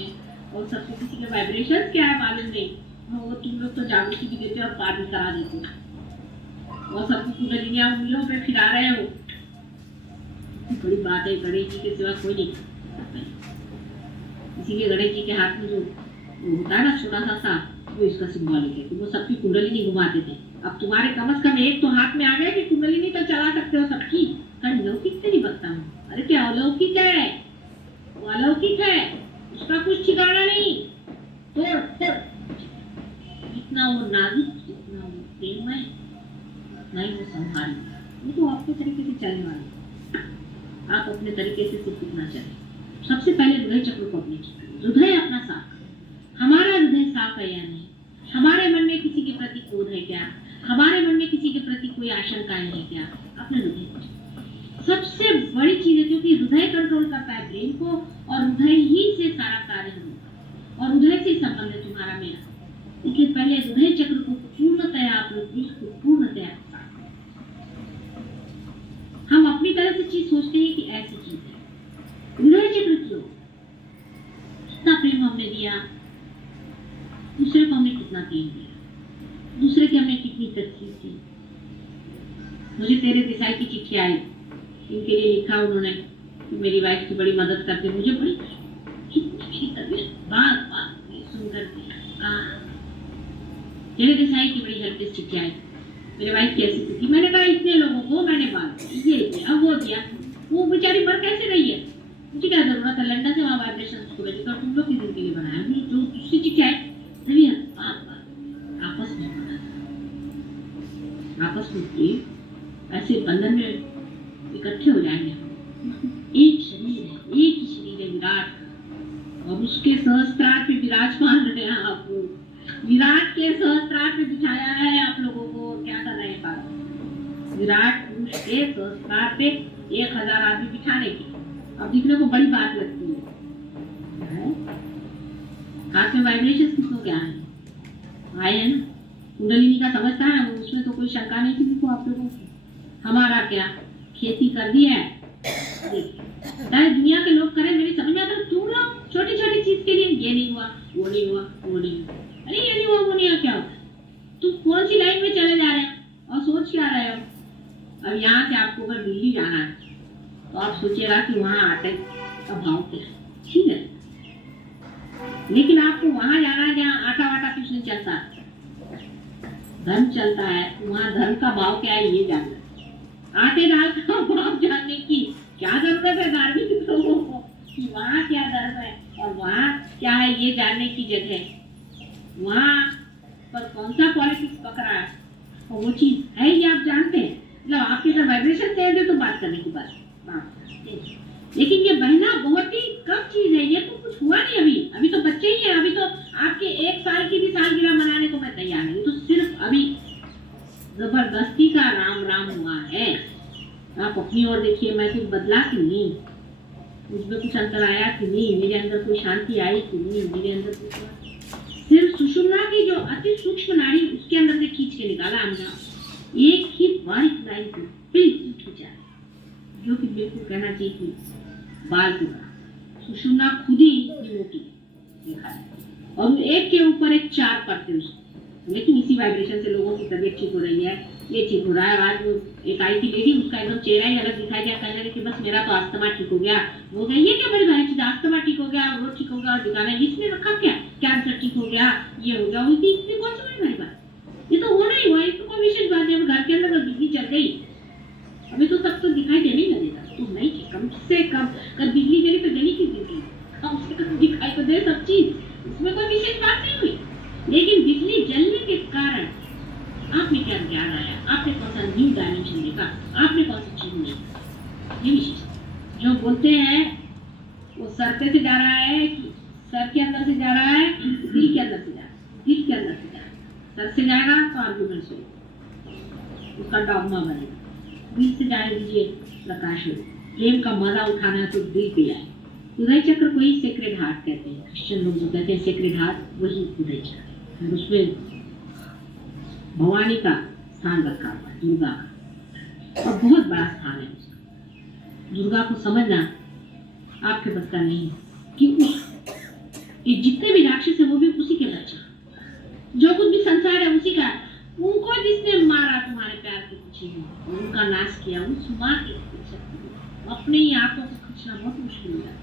और सबको किसी के वाइब्रेशन क्या है मालूम नहीं, वो तुम लोग तो जागृति भी देते हो और पार भी करा देते हो और सबको कुंडलिनियां उंगलियों पे फिरा रहे हो। बड़ी बात है, गणेश जी के सिवा कोई नहीं करता। इसीलिए गणेश जी के हाथ में जो होता है ना छोटा सा सांप, वो इसका सिंबॉलिक है कि वो सबकी कुंडलिनी घुमाते थे। अब तुम्हारे कम से कम एक तो हाथ में आ गया कि कुंडलिनी तो चला सकते हो सबकी। लौकिक से नहीं बकता हूँ, अरे क्या अलौकिक है, वो अलौकिक है, उसका कुछ ठिकाना नहीं। तोड़ तोड़, जितना वो नाजुक, जितना वो प्रेममय, उतना ही वो संभाल। वो तो आपके तरीके से चलने वाला, आप अपने तरीके से सिर्फ इतना चले। सबसे पहले हृदय चक्र को अपने हृदय अपना साफ, हमारा हृदय साफ है या नहीं, हमारे मन में किसी के प्रति क्रोध है क्या, हमारे मन में किसी के प्रति कोई आशंकाएं है क्या, अपने हृदय सबसे बड़ी चीज है, क्योंकि हृदय कंट्रोल करता है ब्रेन को और हृदय ही से सारा कार्य होगा और हृदय से संबंध है तुम्हारा मेरा। इसलिए पहले हृदय चक्र को पूर्णतया आप लोग इसको पूर्णतया, हम अपनी तरह से चीज सोचते हैं कि ऐसी चीज है, हृदय चक्र क्यों, कितना प्रेम हमने दिया दूसरे को, हमने कितना प्रेम दिया दूसरे की, हमने कितनी तकलीफ की। मुझे तेरे देसाई की चिट्ठी आई, इनके लिए लिखा उन्होंने कि मेरी वाइफ की बड़ी मदद करते, मुझे बड़ी कितनी मेरी तबीयत बात बात सुनकर तेरे देसाई की बड़ी हेल्प चिट्ठी आई, मेरी वाइफ कैसी थी, मैंने कहा इतने लोगों को मैंने बात ये दिया वो दिया, वो बेचारी मर कैसे रही है, मुझे क्या जरूरत है, लंदन से वहाँ वाइब्रेशन उसको भेजे तो तुम लोग की जिंदगी लिए बनाया, जो दूसरी चिट्ठी आई तभी आपस में आपस में ऐसे बंधन में इकट्ठे हो जाएंगे। एक शरीर है, एक ही शरीर है विराट, और उसके सहस्त्रार पे विराजमान रहे आप लोग, विराट के सहस्त्रार पे बिठाया है आप लोगों को। क्या कर रहे हैं बात, विराट पुरुष के सहस्त्रार पे 1000 आदमी बिठाने की, अब दिखने को बड़ी बात लगती है। हाथ में वाइब्रेशन किसको क्या है, आए है ना, कुंडलिनी का समझता है, उसमें तो कोई शंका नहीं थी देखो आप लोगों की। हमारा क्या खेती कर दी है, चाहे दुनिया के लोग करें, मेरी समझ में आता है, तुम लोग छोटी छोटी चीज के लिए ये नहीं हुआ वो नहीं हुआ वो नहीं हुआ, अरे ये नहीं हुआ वो नहीं हुआ, क्या होता, तुम कौन सी लाइन में चले जा रहे हैं और सोच क्या रहे हो। अब यहाँ से आपको अगर दिल्ली जाना है तो आप सोचिएगा कि वहाँ आटे का भाव क्या है, ठीक है, लेकिन आपको वहां जाना है जहाँ आटा वाटा कुछ नहीं चलता, धर्म चलता है, वहाँ धर्म का भाव क्या है ये जानना, आटे दाल का भाव जानने की क्या जरूरत है धार्मिक लोगों को कि वहाँ क्या धर्म है और वहाँ क्या है ये जानने की जगह, वहाँ पर कौन सा पॉलिटिक्स पकड़ा है और वो चीज है ये आप जानते हैं, मतलब आपके साथ वाइब्रेशन दे दे तो बात करने की बात, लेकिन ये बहना बहुत ही कम चीज है, ये तो कुछ हुआ नहीं, अभी तो बच्चे ही हैं, अभी तो आपके 1 साल की भी सालगिरह मनाने को मैं तैयार नहीं, तो सिर्फ अभी जबरदस्ती का राम राम हुआ है। आप अपनी ओर देखिए, मैं कुछ बदला कि नहीं, मुझमें कुछ अंतर आया कि नहीं, मेरे अंदर कोई शांति आई कि नहीं, मेरे अंदर कुछ, सिर्फ सुषुम्ना की जो अति सूक्ष्म नाड़ी उसके अंदर से खींच के निकाला हमने, एक ही बारीक लाइन को बिल्कुल खींचा, जो कि बिल्कुल कहना चाहिए कि बाल की तरह सुषुम्ना खुद ही इतनी मोटी देखा है, और एक के ऊपर एक 4 परतें उसको, लेकिन इसी वाइब्रेशन से लोगों की तबीयत ठीक हो रही है, ये ठीक हो रहा है। आज वो एक आई थी लेडी, उसका एकदम चेहरा ही अलग दिखाई दिया, कहने लगी कि बस मेरा तो अस्थमा ठीक हो गया, वो गई ये क्या बड़ी भारी चीज, अस्थमा ठीक हो गया, वो ठीक हो गया, और दिखाना इसने रखा क्या, कैंसर ठीक हो गया, ये हो गया, वो इसमें कौन सी बड़ी भारी बात, ये तो होना ही हुआ, इसमें कोई विशेष बात नहीं। घर के अंदर बिजली चल गई, अभी तो सब तो दिखाई देने ही लगेगा, तो नहीं कम से कम अगर बिजली जली तो जली की बिजली, कम से कम दिखाई तो दे सब चीज, इसमें कोई विशेष बात नहीं हुई, लेकिन बिजली जलने के कारण से जा रहा है कि सर के अंदर से जा रहा है, दिल के अंदर से जा रहा है, दिल के अंदर से जा रहा है। सर से जाएगा तो आर्गुमेंट्स होगा, उसका डॉगमा बनेगा। दिल से जाने दीजिए, प्रकाश हो। प्रेम का मजा उठाना है तो दिल पे आए। हृदय चक्र को ही सेक्रेड हार्ट कहते हैं। क्रिश्चियन लोग जो कहते हैं सेक्रेड हार्ट, वही हृदय चक्र है। उसमें भवानी का स्थान रखा हुआ है, दुर्गा का, और बहुत बड़ा स्थान है उसका। दुर्गा को समझना आपके बस का नहीं है कि ये जितने भी राक्षस है वो भी उसी के बच्चे, जो कुछ भी संसार है उसी का। उनको जिसने मारा तुम्हारे प्यार के पीछे में, उनका नाश किया, उस माँ की शक्ति। अपने ही आंखों को खींचना बहुत मुश्किल हो जाता है,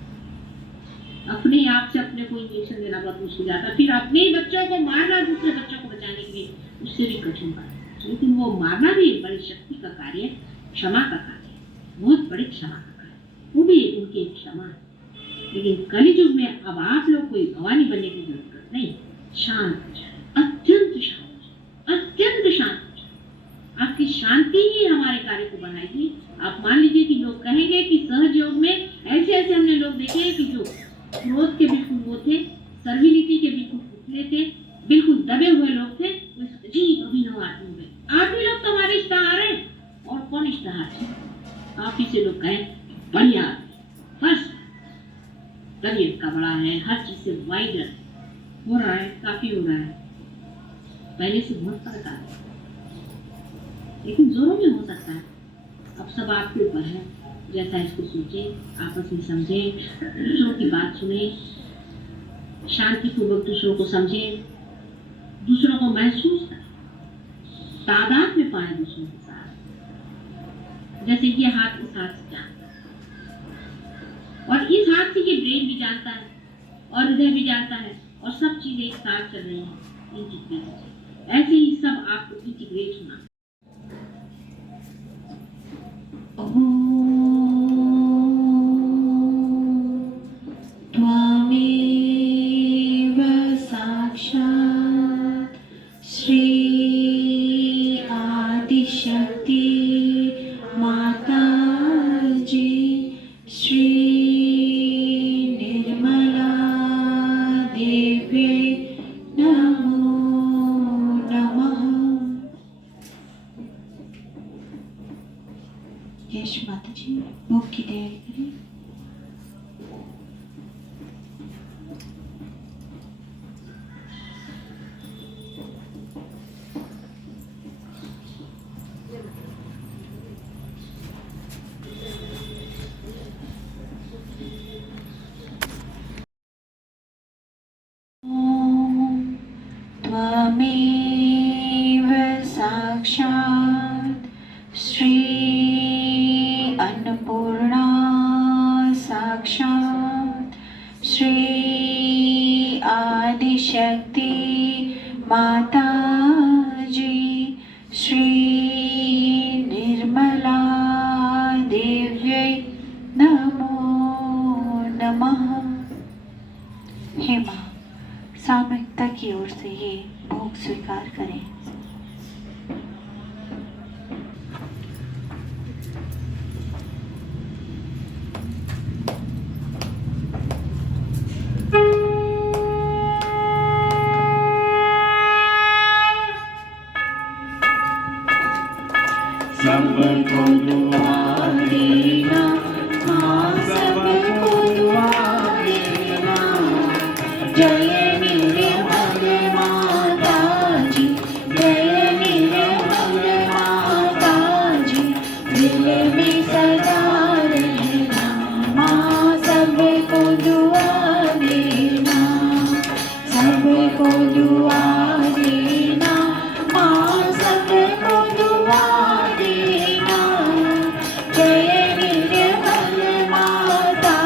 अपने ही आप से अपने को इंजेक्शन देना बहुत मुश्किल जाता है, फिर अपने ही बच्चों को मारना दूसरे बच्चों को बचाने के लिए, उससे भी कठिन बात है। लेकिन वो मारना भी बड़ी शक्ति का कार्य, क्षमा का कार्य, बहुत बड़ी क्षमा का कार्य, वो भी उनकी एक क्षमा है। लेकिन कलियुग में अब आप लोग कोई भवानी बनने की जरूरत नहीं, शांत, अत्यंत शांत, अत्यंत शांत। आपकी शांति ही हमारे कार्य को बनाएगी। आप मान लीजिए कि लोग कहेंगे कि सहज योग में ऐसे ऐसे हमने लोग देखे हैं कि जो क्रोध के बिल्कुल वो थे, सर्विलिटी के बिल्कुल पुतले थे, बिल्कुल दबे हुए लोग थे, अजीब अभिनव आदमी हुए। आदमी लोग तो हमारे इश्तेहार हैं, और कौन इश्तेहार है? आप ही से लोग कहें बढ़िया, फर्स्ट करियर का बड़ा है, हर चीज से वाइडर हो रहा है, काफी हो रहा है, पहले से बहुत फर्क आ रहा है, लेकिन जोरों में हो सकता है। अब सब आपके ऊपर है, जैसा इसको सोचे, आपस में समझे, दूसरों की बात सुने, शांतिपूर्वक दूसरों को समझे, दूसरों को महसूस करें, तादाद में पाए दूसरों के साथ। जैसे ये हाथ इस हाथ से जानता है, और इस हाथ से ये ब्रेन भी जानता है, और हृदय भी जानता है, और सब चीजें एक साथ चल रही हैं इंटीग्रेट। ऐसे ही सब आपको इंटीग्रेट होना। त्वमेव साक्षात् श्री आदिशक्ति माता जी, श्री निर्मला देवी नमो नमः। यश माता जी, भोग की तैयारी करें। त्वमेव साक्षात् श्री अन्नपूर्णा साक्षात् श्री आदिशक्ति माता जी, श्री निर्मला देव्यै नमो नमः। हे माँ, सामूहिकता की ओर से ये भोग स्वीकार करें। सबको दुआ देना, माँ सबको दुआ देना। जय निर्मल माता जी, जय निर्मल माता जी, दिल में सदा रहना, माँ सबको दुआ देना, सबको दुआ देना, माँ सबको दुआ देना। जय निर्मल माता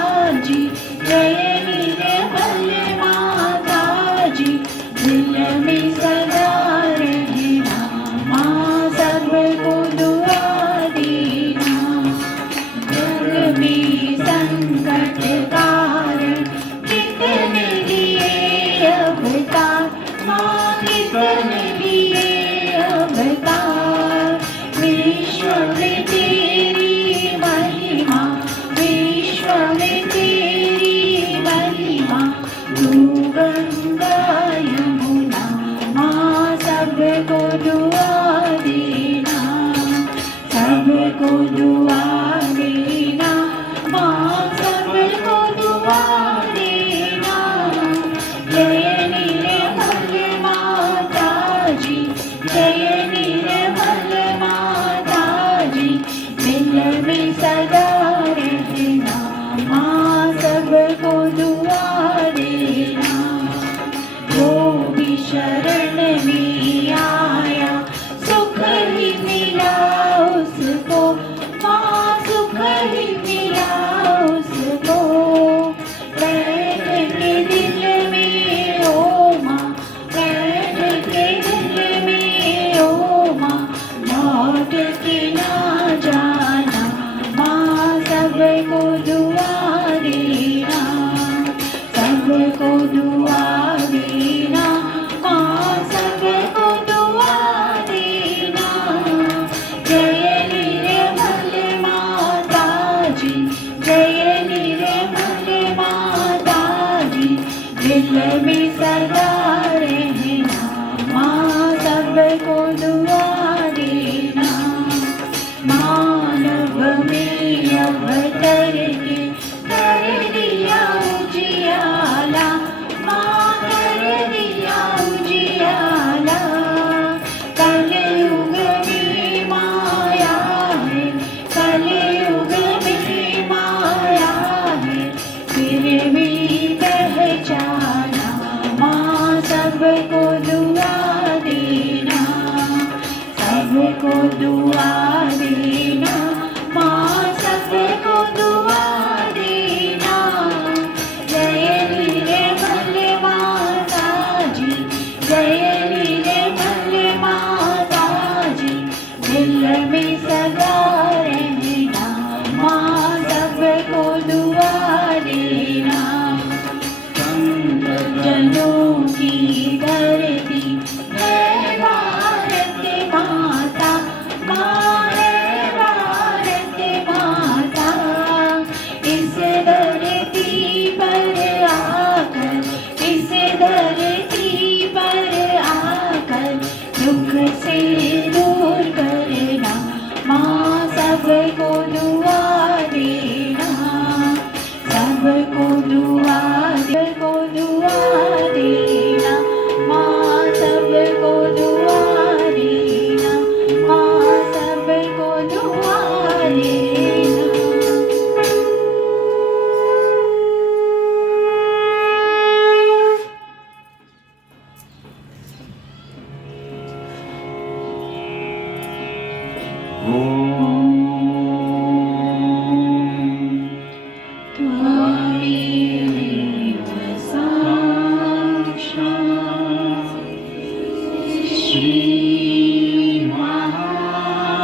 जी, जय निर्मल माता जी, दिल में सदा रहना, माँ सबको दुआ देना। जग में संकट कारण कितने लिए अवतार, माँ कितने लिए अवतार। विश्व में तेरी महिमा, विश्व में तेरी गंगा यमुना माँ सबको दुआ देना, सबको दुआ देना, माँ सबको दुआ देना। जय निर्मल माता जी, जय निर्मल माता जी, दिल में सदा रहना, माँ सबको दुआ देना। जो भी शरण में आया सुख ही मिला उसको, माँ सुख ही मिला उसको। बैठ के दिल में ओ माँ, बैठ के दिल में ओ माँ, लौट के ना जाना, माँ सबको दुआ देना, सबको दुआ देना, माँ सबको दुआ देना। जय निर्मल माता जी, जय निर्मल माता जी, दिल में सदा रहना, माँ सबको दुआ देना। मानव में अवतर के कर दिया उजियाला, माँ कर दिया उजियाला। कलयुग में माया है, कलयुग में माया है, फिर भी पहचाना, माँ सबको दुआ देना, सबको दुआ देना, माँ सबको दुआ देना। जय निर्मल माता जी, जय निर्मल माता जी, दिल में सदा रहना, माँ सबको दुआ देना। जनों की धरती है भारत माता, माँ है भारत माता। इस धरती पर आकर, इस धरती पर आकर दुख से दूर करना, माँ सबको दुआ देना, सबको दुआ, सबको दुआ देना, माँ सबको दुआ देना, माँ सबको दुआ देना। त्वमेव साक्षात् श्री महालक्ष्मी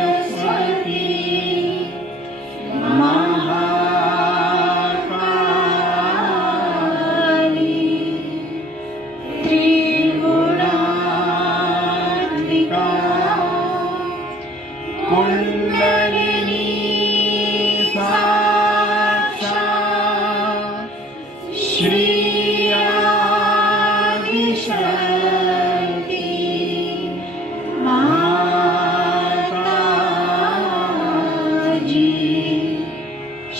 महासरस्वती महाकाली त्रिगुणात्मिका कुंडलिनी साक्षात् श्री आदिशक्ति माता जी।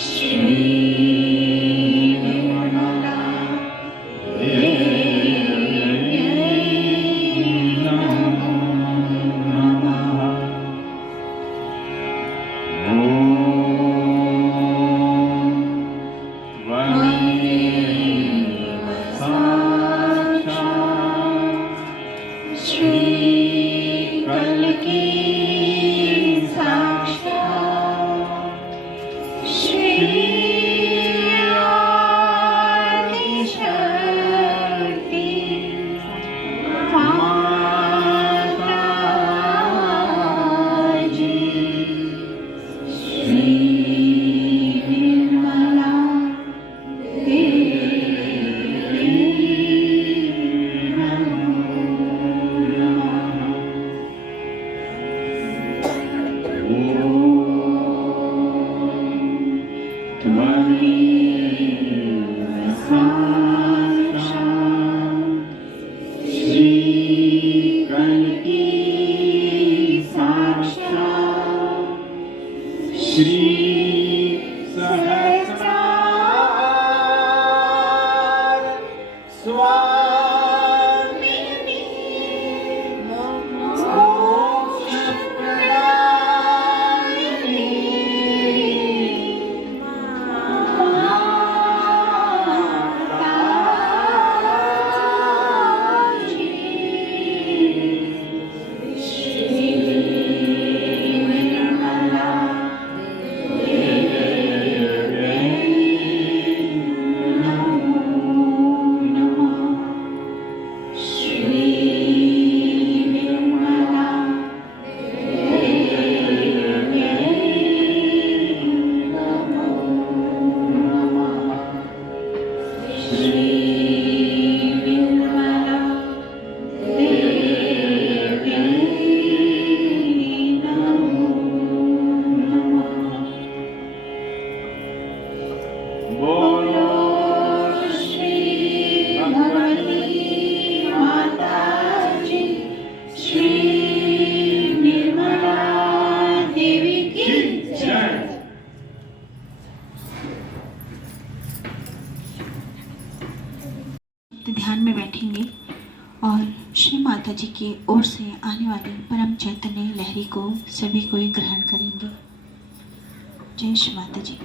श्री निर्मला श्री कल्की साक्षात् श्री आदिशक्ति माता जी। श्री निर्मला देवी त्वमेव साक्षात् श्रीकल्की साक्षात् श्री सहस्रार स्वामिनी ध्यान में बैठेंगे और श्री माता जी की ओर से आने वाली परम चैतन्य लहरी को सभी को ग्रहण करेंगे। जय श्री माता जी।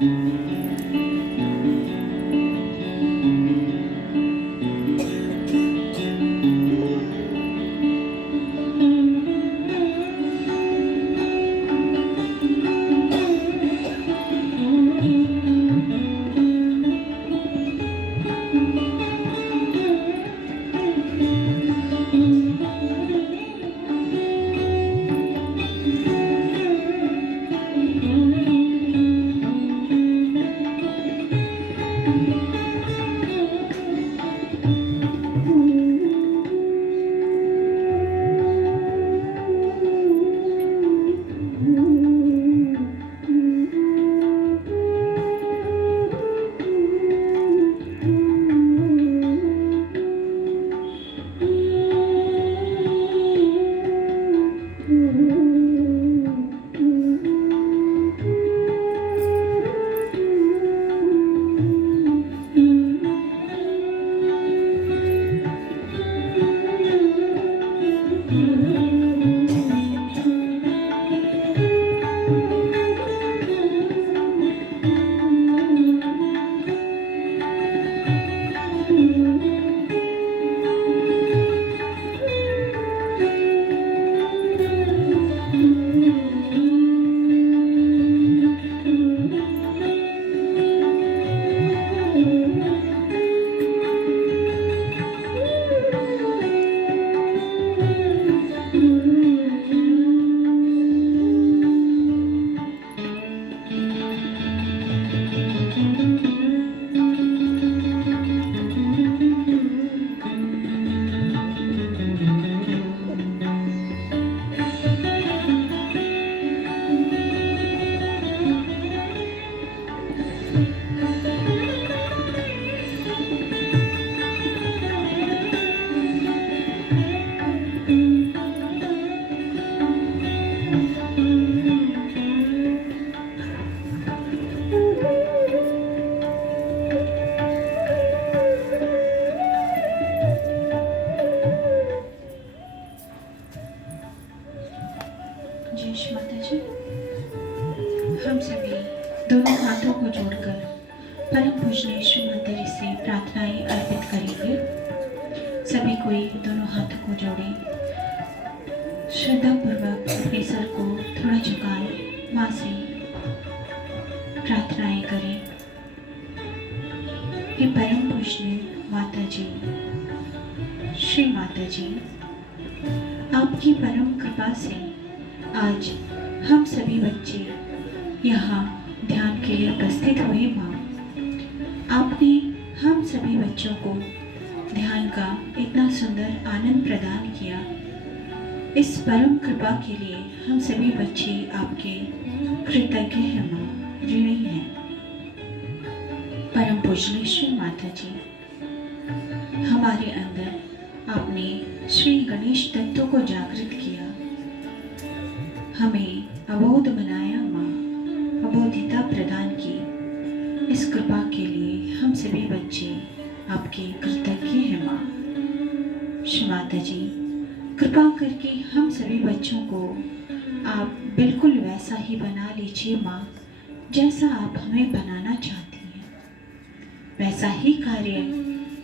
जय माता जी। हम सभी दोनों हाथों को जोड़कर परम पूजनीय श्री माता जी से प्रार्थनाएं अर्पित करेंगे। सभी कोई दोनों हाथों को जोड़े, श्रद्धा पूर्वक अपने सर को थोड़ा झुकाएं, माँ से प्रार्थनाएं करें। हे परम पूजनीय माता जी, श्री माता जी, आपकी परम कृपा से आज हम सभी बच्चे यहाँ ध्यान के लिए उपस्थित हुए। माँ, आपने हम सभी बच्चों को ध्यान का इतना सुंदर आनंद प्रदान किया। इस परम कृपा के लिए हम सभी बच्चे आपके कृतज्ञ हैं माँ, ऋणी हैं। परम पूजनीय श्री माता जी, हमारे अंदर आपने श्री गणेश तत्व को जागृत किया, हमें अबोध बनाया माँ, अबोधिता प्रदान की। इस कृपा के लिए हम सभी बच्चे आपके कृतज्ञ हैं माँ। श्री माता जी, कृपा करके हम सभी बच्चों को आप बिल्कुल वैसा ही बना लीजिए माँ, जैसा आप हमें बनाना चाहती हैं। वैसा ही कार्य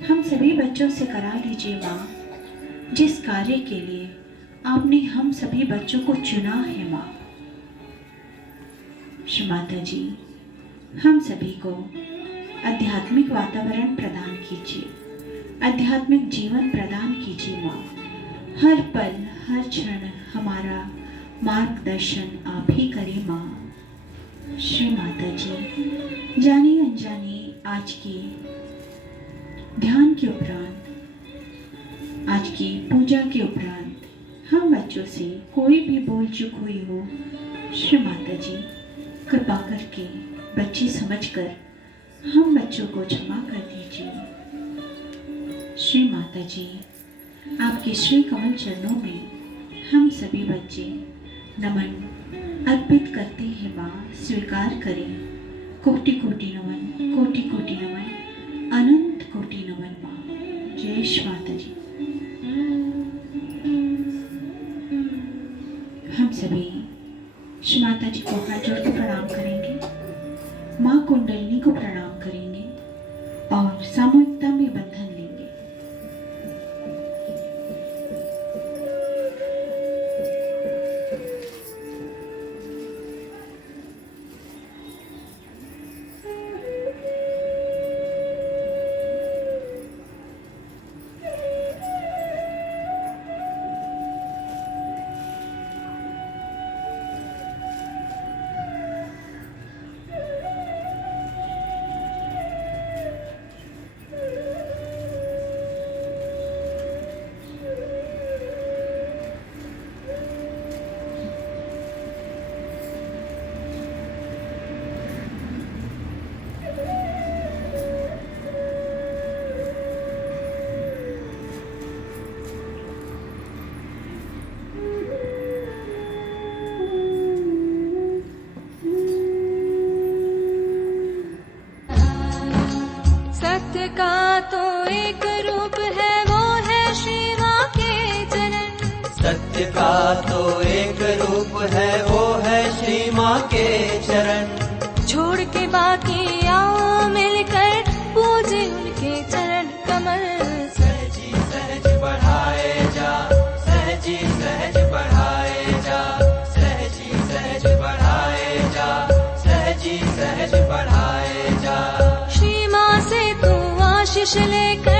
हम सभी बच्चों से करा लीजिए माँ, जिस कार्य के लिए आपने हम सभी बच्चों को चुना है माँ। श्री माता जी, हम सभी को आध्यात्मिक वातावरण प्रदान कीजिए, आध्यात्मिक जीवन प्रदान कीजिए माँ। हर पल हर क्षण हमारा मार्गदर्शन आप ही करें माँ। श्री माता जी, जाने अनजाने आज की ध्यान के उपरांत, आज की पूजा के उपरांत हम बच्चों से कोई भी भूल चूक हुई हो, श्री माता जी कृपा करके बच्चे समझकर हम बच्चों को क्षमा कर दीजिए। श्री माता जी, आपके श्री कमल चरणों में हम सभी बच्चे नमन अर्पित करते हैं माँ, स्वीकार करें। कोटि कोटि नमन, कोटि कोटि नमन, अनंत कोटि नमन माँ। जय श्री माता जी। हम सभी श्री माता जी को हाथ जोड़ के प्रणाम करेंगे। माँ कुंडलिनी को प्रणाम करेंगे और सामूहिकता में बंधन लेंगे। सत्य का तो एक रूप है, वो है श्री माँ के चरण। सत्य का तो एक रूप है, वो है श्री माँ के चरण। छोड़ के बाकी आओ मिलकर पूजे उनके चरण कमल। सहजी सहज बढ़ाए जा, सहजी सहज बढ़ाए जा, सहजी सहज बढ़ाए जा, सहजी सहज बढ़ाए जा। श्री माँ से तू आशीष लेकर